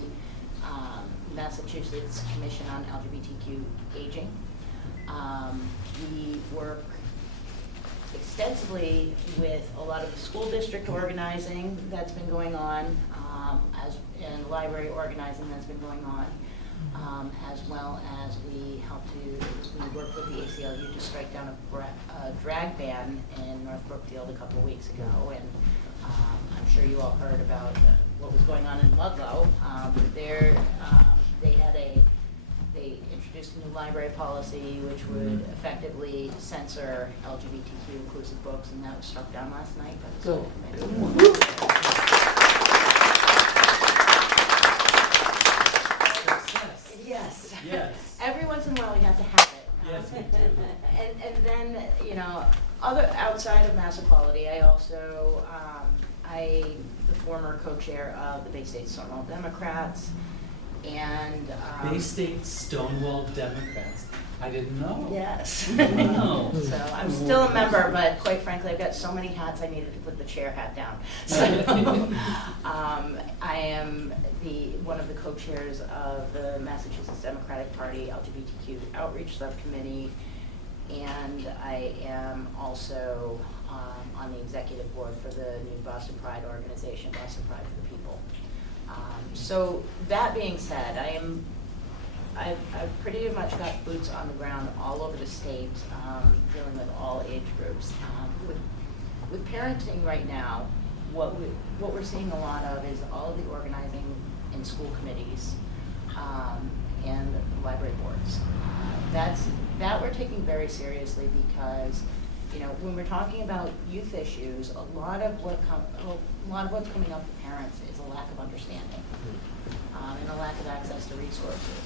Massachusetts Commission on LGBTQ Aging. We work extensively with a lot of the school district organizing that's been going on, and library organizing that's been going on. As well as we worked with the ACLU to strike down a drag ban in North Brookfield a couple of weeks ago, and I'm sure you all heard about what was going on in Ludlow. They introduced a new library policy which would effectively censor LGBTQ inclusive books, and that was struck down last night by the school committee. Yes. Yes. Every once in a while we have to have it. Yes, we do. And then, you know, outside of Mass Equality, I also, the former co-chair of the Bay State Stonewall Democrats, and Bay State Stonewall Democrats. I didn't know. Yes. Wow. So I'm still a member, but quite frankly, I've got so many hats I needed to put the chair hat down. So I am one of the co-chairs of the Massachusetts Democratic Party LGBTQ Outreach Subcommittee, and I am also on the executive board for the new Boston Pride organization, Boston Pride for the People. So that being said, I've pretty much got boots on the ground all over the state, dealing with all age groups. With parenting right now, what we're seeing a lot of is all of the organizing in school committees and the library boards. That we're taking very seriously because, you know, when we're talking about youth issues, a lot of what's coming up for parents is a lack of understanding and a lack of access to resources.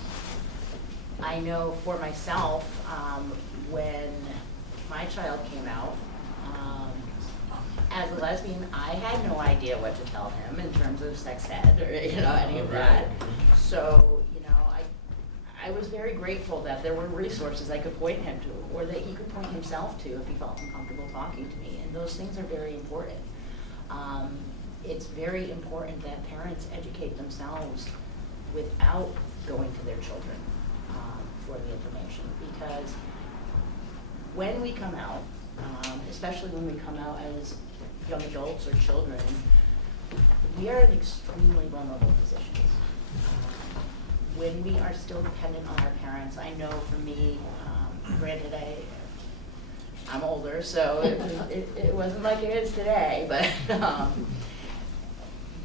I know for myself, when my child came out, as a lesbian, I had no idea what to tell him in terms of sex ed or any of that. So I was very grateful that there were resources I could point him to, or that he could point himself to if he felt uncomfortable talking to me. And those things are very important. It's very important that parents educate themselves without going to their children for the information, because when we come out, especially when we come out as young adults or children, we are in extremely vulnerable positions. When we are still dependent on our parents, I know for me, granted I'm older, so it wasn't like it is today, but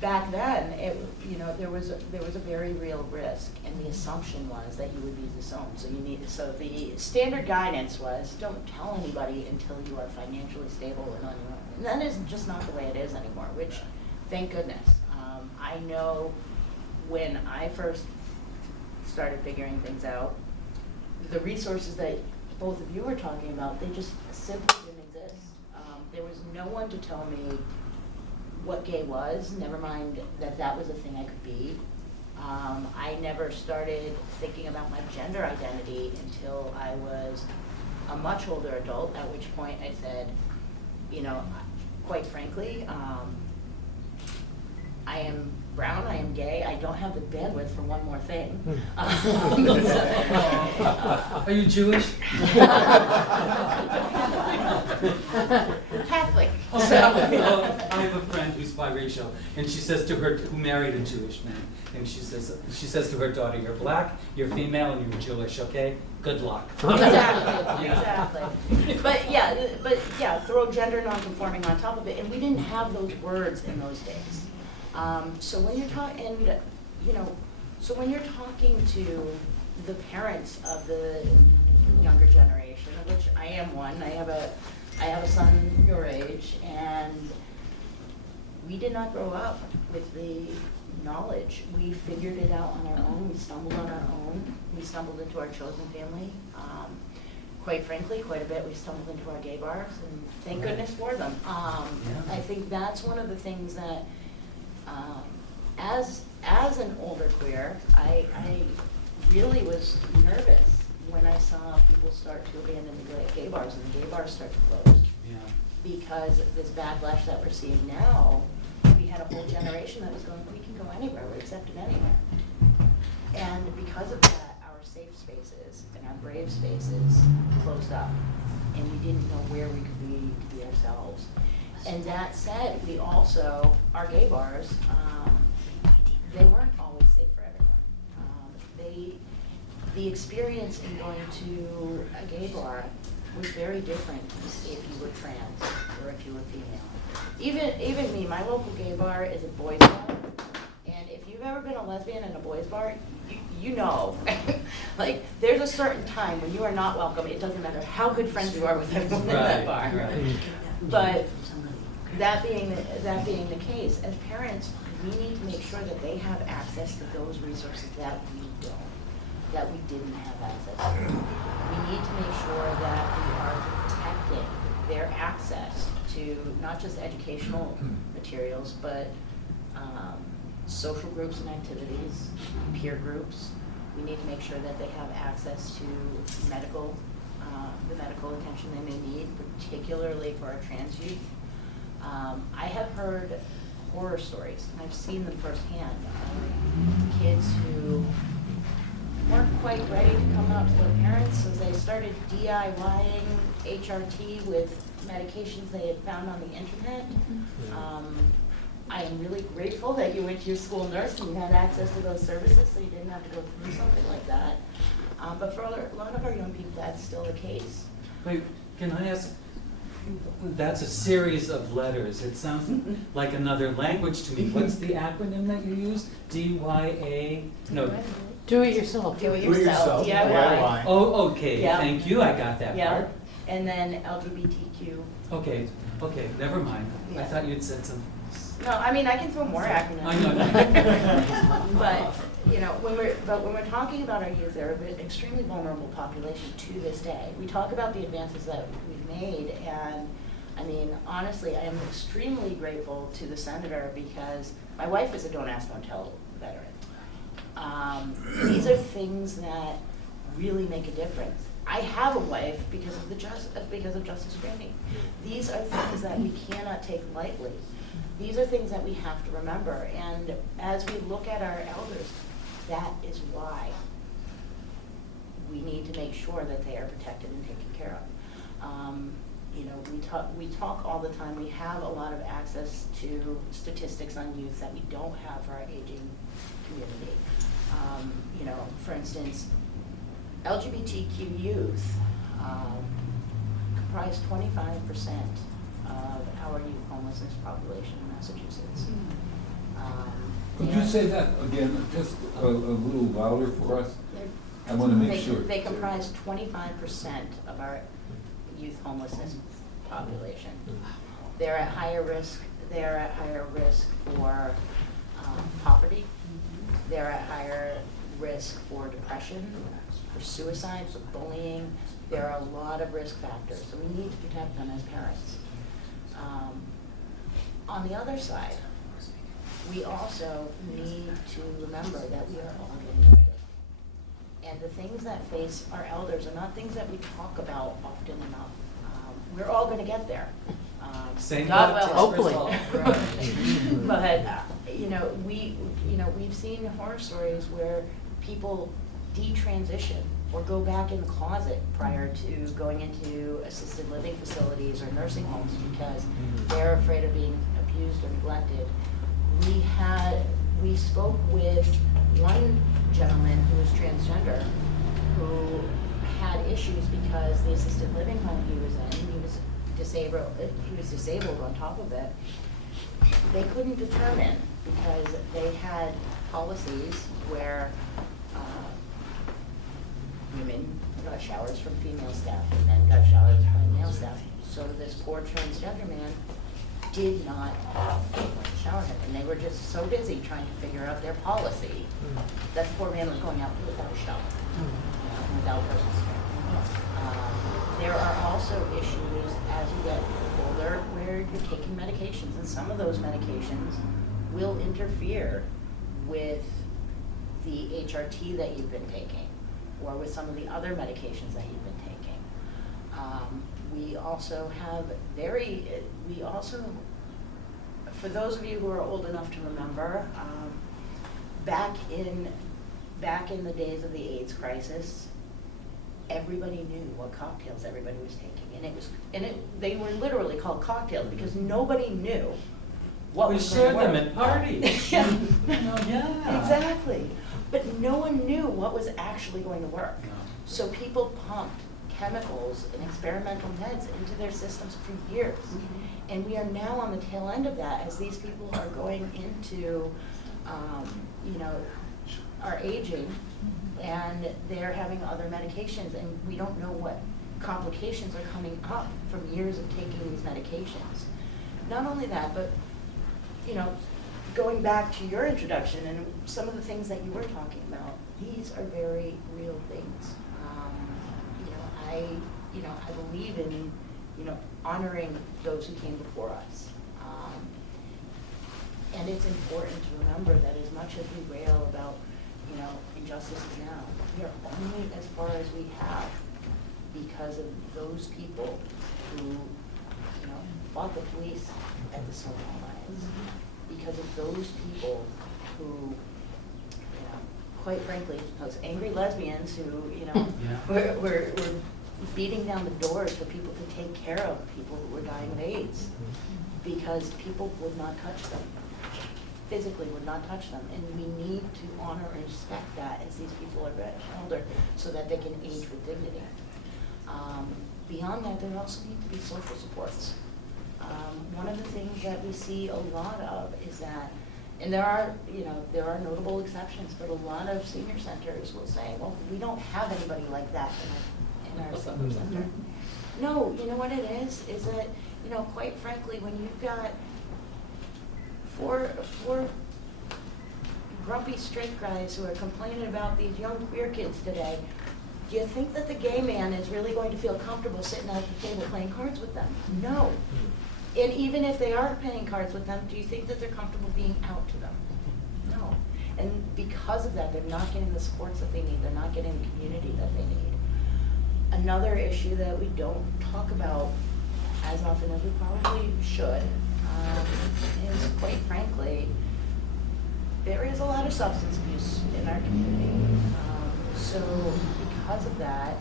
back then, there was a very real risk, and the assumption was that you would be disowned. So the standard guidance was, don't tell anybody until you are financially stable and on your own. And that is just not the way it is anymore, which, thank goodness. I know when I first started figuring things out, the resources that both of you were talking about, they just simply didn't exist. There was no one to tell me what gay was, never mind that was a thing I could be. I never started thinking about my gender identity until I was a much older adult, at which point I said, quite frankly, I am brown, I am gay, I don't have the bandwidth for one more thing. Are you Jewish? Catholic. Well, I have a friend who's biracial, and she says to her, who married a Jewish man, and she says to her daughter, you're black, you're female, and you're Jewish, okay? Good luck. Exactly, exactly. But yeah, throw gender nonconforming on top of it, and we didn't have those words in those days. So when you're talking to the parents of the younger generation, of which I am one, I have a son your age, and we did not grow up with the knowledge. We figured it out on our own. We stumbled on our own. We stumbled into our chosen family. Quite frankly, quite a bit. We stumbled into our gay bars, and thank goodness for them. I think that's one of the things that, as an older queer, I really was nervous when I saw people start to abandon the gay bars and the gay bars start to close. Yeah. Because this backlash that we're seeing now, we had a whole generation that was going, we can go anywhere, we're accepted anywhere. And because of that, our safe spaces and our brave spaces closed up, and we didn't know where we could be to be ourselves. And that said, we also, our gay bars, they weren't always safe for everyone. The experience in going to a gay bar was very different if you were trans or if you were female. Even me, my local gay bar is a boys bar, and if you've ever been a lesbian in a boys bar, you know, like there's a certain time when you are not welcome. It doesn't matter how good friends you are with everyone in that bar. Right. But that being the case, as parents, we need to make sure that they have access to those resources that we don't, that we didn't have access to. We need to make sure that we are protecting their access to not just educational materials, but social groups and activities, peer groups. We need to make sure that they have access to the medical attention they may need, particularly for our trans youth. I have heard horror stories, and I've seen them firsthand, kids who weren't quite ready to come out to their parents, so they started DIYing HRT with medications they had found on the internet. I am really grateful that you went to your school nurse and you had access to those services, so you didn't have to go through something like that. But for a lot of our young people, that's still the case. Wait, can I ask, that's a series of letters. It sounds like another language to me. What's the acronym that you use? DYA? No. Do it yourself. Do it yourself, DIY. DIY. Oh, okay, Yeah. thank you, I got that Yeah, part. and then LGBTQ. Okay, never mind. I Yeah. thought you'd said something. No, I mean, I can throw more acronyms. I know. But, you know, when we're talking about our youth, they're an extremely vulnerable population to this day. We talk about the advances that we've made, and I mean, honestly, I am extremely grateful to the senator because my wife is a don't ask, don't tell veteran. These are things that really make a difference. I have a wife because of Justice Graney. These are things that we cannot take lightly. These are things that we have to remember, and as we look at our elders, that is why we need to make sure that they are protected and taken care of. You know, we talk all the time, we have a lot of access to statistics on youth that we don't have for our aging community. You know, for instance, LGBTQ youth comprise 25% of our youth homelessness population in Massachusetts. Could you say that again, just a little louder for us? I want to make sure. They comprise 25% of our youth homelessness population. They're at higher risk. They're at higher risk for poverty. They're at higher risk for depression, for suicide, for bullying. There are a lot of risk factors, so we need to protect them as parents. On the other side, we also need to remember that we are all getting older. And the things that face our elders are not things that we talk about often enough. We're all going to get there. Same God God, willing. hopefully. But we've seen horror stories where people detransition or go back in the closet prior to going into assisted living facilities or nursing homes because they're afraid of being abused or neglected. We spoke with one gentleman who was transgender who had issues because the assisted living home he was in, he was disabled on top of it. They couldn't determine because they had policies where women got showers from female staff and men got showers from male staff. So this poor transgender man did not have anyone to shower him, and they were just so busy trying to figure out their policy that the poor man was going out without a shower, without personal care. There are also issues as you get older where you're taking medications, and some of those medications will interfere with the HRT that you've been taking, or with some of the other medications that you've been taking. We also, for those of you who are old enough to remember, back in the days of the AIDS crisis, everybody knew what cocktails everybody was taking, they were literally called cocktails because nobody knew what We was going to shared them work. at parties. Yeah. Oh, yeah. Exactly. But no one knew what was actually going to work. No. So people pumped chemicals and experimental meds into their systems for years. And we are now on the tail end of that as these people are going into, are aging and they're having other medications and we don't know what complications are coming up from years of taking these medications. Not only that, but going back to your introduction and some of the things that you were talking about, these are very real things. I believe in, honoring those who came before us. And it's important to remember that as much as we rail about, injustices now, we are only as far as we have because of those people who, fought the police at the Stonewall riots. Because of those people who, quite frankly, those angry lesbians who, Yeah. were beating down the doors for people to take care of people who were dying of AIDS, because people would not touch them, physically would not touch them. And we need to honor and respect that as these people are older, so that they can age with dignity. Beyond that, there also need to be social supports. One of the things that we see a lot of is that, and there are notable exceptions, but a lot of senior centers will say, well, we don't have anybody like that in our senior center. No, you know what it is that, quite frankly, when you've got four grumpy straight guys who are complaining about these young queer kids today, do you think that the gay man is really going to feel comfortable sitting at the table playing cards with them? No. And even if they are playing cards with them, do you think that they're comfortable being out to them? No. And because of that, they're not getting the supports that they need. They're not getting the community that they need. Another issue that we don't talk about as often as we probably should is, quite frankly, there is a lot of substance abuse in our community. So because of that,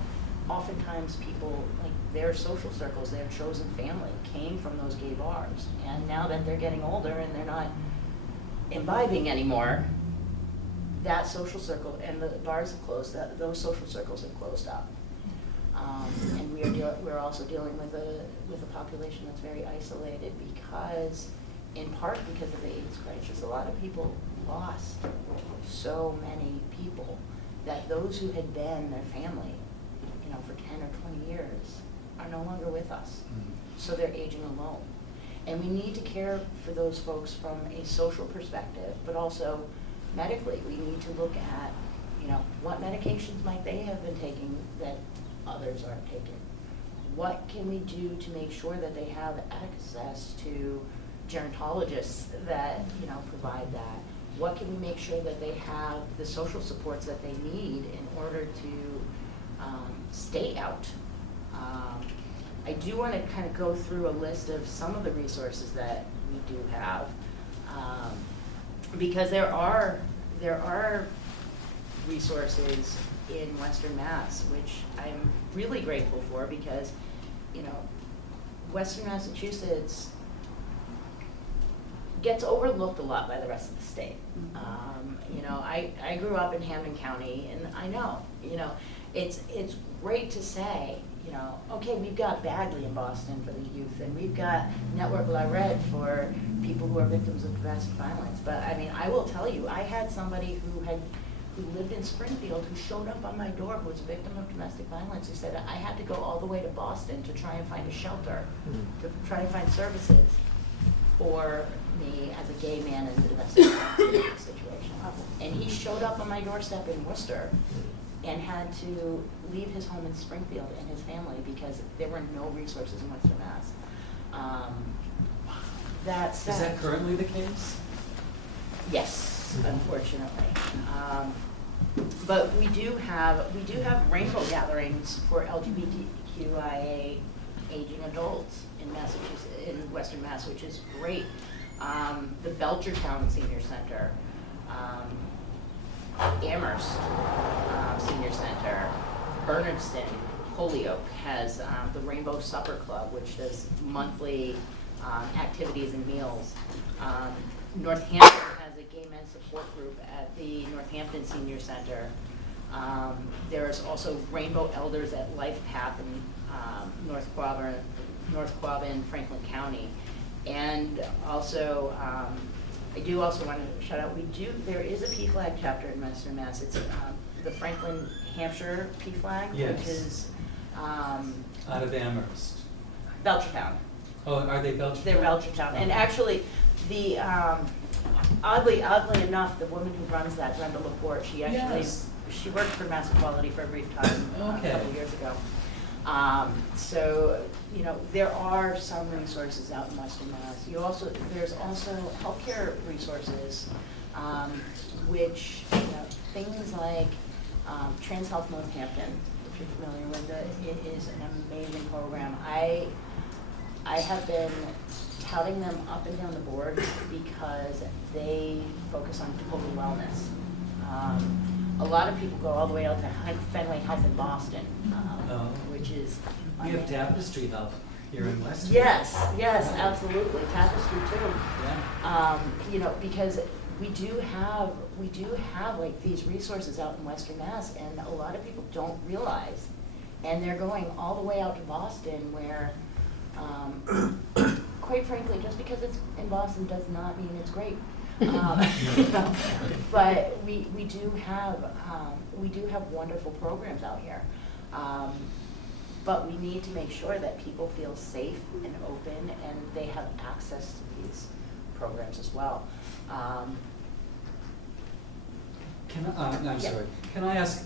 oftentimes people, like their social circles, their chosen family came from those gay bars. And now that they're getting older and they're not imbibing anymore, that social circle, and the bars have closed, those social circles have closed up. And we're also dealing with a population that's very isolated because, in part because of the AIDS crisis, a lot of people lost so many people that those who had been their family, for 10 or 20 years are no longer with us. So they're aging alone. And we need to care for those folks from a social perspective, but also medically. We need to look at, what medications might they have been taking that others aren't taking? What can we do to make sure that they have access to gerontologists that, provide that? What can we make sure that they have the social supports that they need in order to stay out? I do want to kind of go through a list of some of the resources that we do have, because there are resources in Western Mass, which I'm really grateful for, because Western Massachusetts gets overlooked a lot by the rest of the state. I grew up in Hampden County, and I know, it's great to say, okay, we've got Bagley in Boston for the youth, and we've got Network La Red for people who are victims of domestic violence. But I mean, I will tell you, I had somebody who lived in Springfield who showed up on my door who was a victim of domestic violence. He said, I had to go all the way to Boston to try and find a shelter, to try and find services for me as a gay man in a domestic violence situation. And he showed up on my doorstep in Worcester and had to leave his home in Springfield and his family because there were no resources in Western Mass. That said, Is that currently the case? yes, unfortunately. But we do have rainbow gatherings for LGBTQIA aging adults in Massachusetts, in Western Mass, which is great. The Belchertown Senior Center, Amherst Senior Center, Bernardston, Holyoke has the Rainbow Supper Club, which does monthly activities and meals. Northampton has a gay men's support group at the Northampton Senior Center. There's also Rainbow Elders at Life Path in North Quabbin, Franklin County. And also, I do also want to shout out, there is a PFLAG chapter in Western Mass. It's the Franklin, Hampshire PFLAG, Yes. which is Out of Amherst. Belchertown. Oh, are they Belgian? They're Belchertown. And actually, the oddly enough, the woman who runs that, Brenda Laporte, she actually Yes. she worked for Mass Equality for a brief time Okay. a couple of years ago. So there are some resources out in Western Mass. There's also healthcare resources, which things like Trans Health Northampton, if you're familiar with it, it is an amazing program. I have been touting them up and down the board because they focus on total wellness. a lot of people go all the way out to Fenway Health in Boston, Oh. which is. We have Tapestry Health here in Westfield. Yes, absolutely, Tapestry too. Yeah. You know, because we do have like these resources out in Western Mass, and a lot of people don't realize, and they're going all the way out to Boston, where, quite frankly, just because it's in Boston does not mean it's great. You know, but we do have wonderful programs out here. But we need to make sure that people feel safe and open, and they have access to these programs as well. I'm Yeah. sorry, can I ask,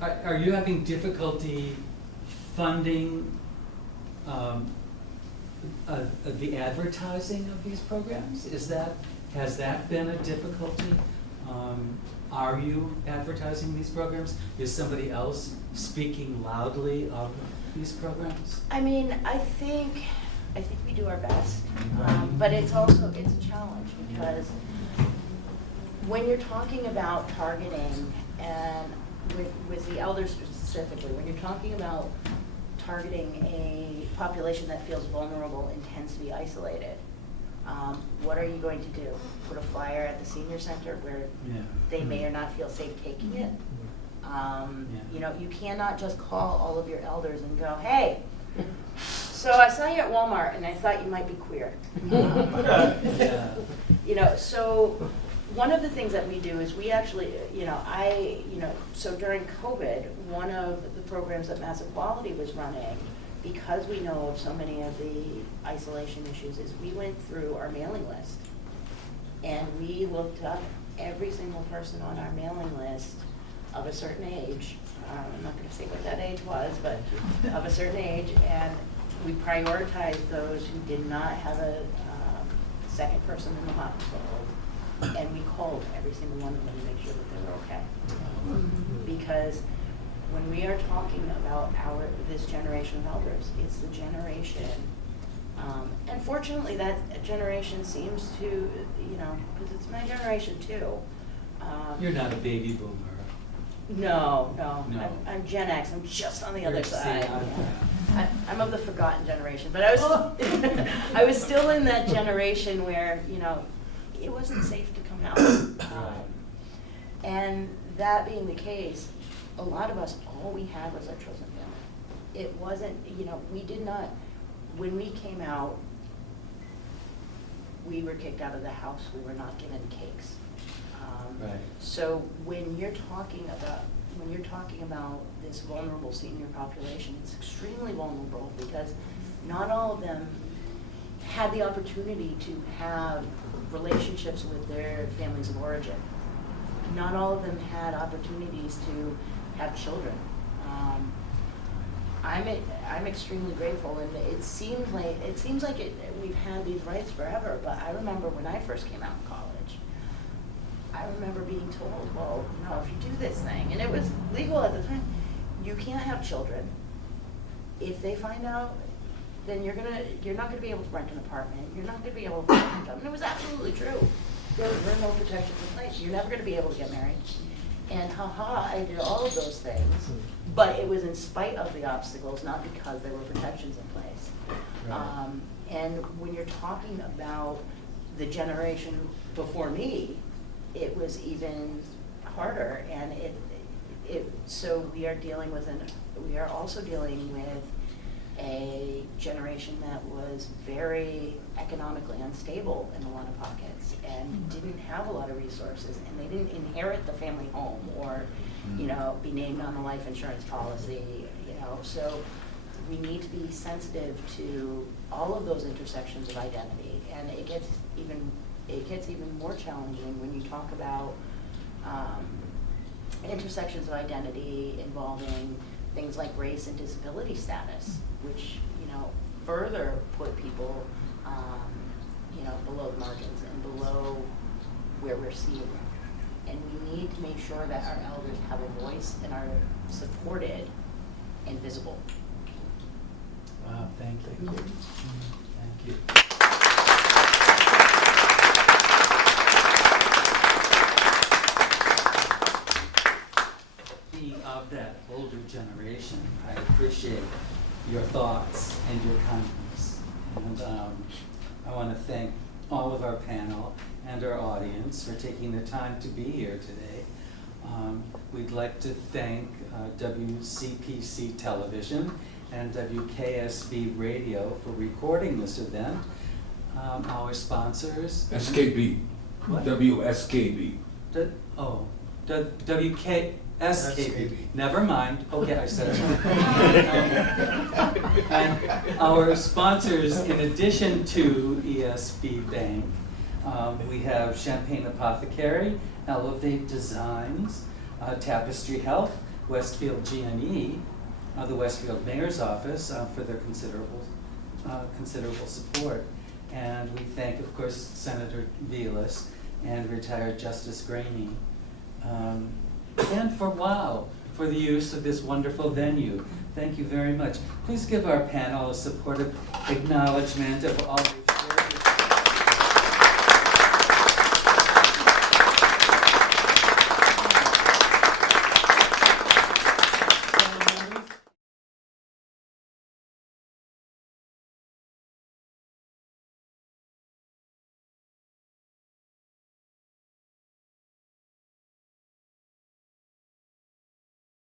are you having difficulty funding the advertising of these programs? Has that been a difficulty? Are you advertising these programs? Is somebody else speaking loudly of these programs? I mean, I think we do our best, but it's a challenge, because when you're talking about targeting, and with the elders specifically, when you're talking about targeting a population that feels vulnerable and tends to be isolated, what are you going to do? Put a flyer at the senior center where they may or not feel safe taking it? You know, you cannot just call all of your elders and go, hey, so I saw you at Walmart and I thought you might be queer. You know, so one of the things that we do is we actually, so during COVID, one of the programs that Mass Equality was running, because we know of so many of the isolation issues, is we went through our mailing list and we looked up every single person on our mailing list of a certain age. I'm not going to say what that age was, but of a certain age, and we prioritized those who did not have a second person in the hospital, and we called every single one of them to make sure that they were okay. Because when we are talking about this generation of elders, it's the generation, and fortunately that generation seems to, because it's my generation too. You're not a baby boomer. No. No. I'm Gen X. I'm just on the other You're side. yeah. I'm of the forgotten generation, but I was I was still in that generation where it wasn't safe to come out. And that being the case, a lot of us, all we had was our chosen family. It wasn't, we did not, when we came out, we were kicked out of the house. We were not given cakes. Right. So when you're talking about this vulnerable senior population, it's extremely vulnerable because not all of them had the opportunity to have relationships with their families of origin. Not all of them had opportunities to have children. I'm extremely grateful, and it seems like we've had these rights forever. But I remember when I first came out of college, I remember being told, well, if you do this thing, and it was legal at the time, you can't have children. If they find out, then you're not gonna be able to rent an apartment. You're not gonna be able to find a job. And it was absolutely true. There were no protections in place. You're never gonna be able to get married. And I did all of those things, but it was in spite of the obstacles, not because there were protections in place. Right. And when you're talking about the generation before me, it was even harder, and so we are also dealing with a generation that was very economically unstable in a lot of pockets and didn't have a lot of resources, and they didn't inherit the family home or be named on the life insurance policy, so we need to be sensitive to all of those intersections of identity, and it gets even more challenging when you talk about intersections of identity involving things like race and disability status, which further put people below the margins and below where we're seen. And we need to make sure that our elders have a voice and are supported and visible. Wow, thank you. Thank you. older generation, I appreciate your thoughts and your kindness. And I want to thank all of our panel and our audience for taking the time to be here today. We'd like to thank WCPC Television and WKSB Radio for recording this event. Our sponsors. SKB. What? WSKB. WKSKB. Never mind. Okay, I said it. And our sponsors, in addition to ESB Bank, we have Champagne Apothecary, Elevate Designs, Tapestry Health, Westfield GNE, the Westfield Mayor's Office for their considerable support. And we thank, of course, Senator Vilas and retired Justice Graney. And for the use of this wonderful venue. Thank you very much. Please give our panel a supportive acknowledgement of all the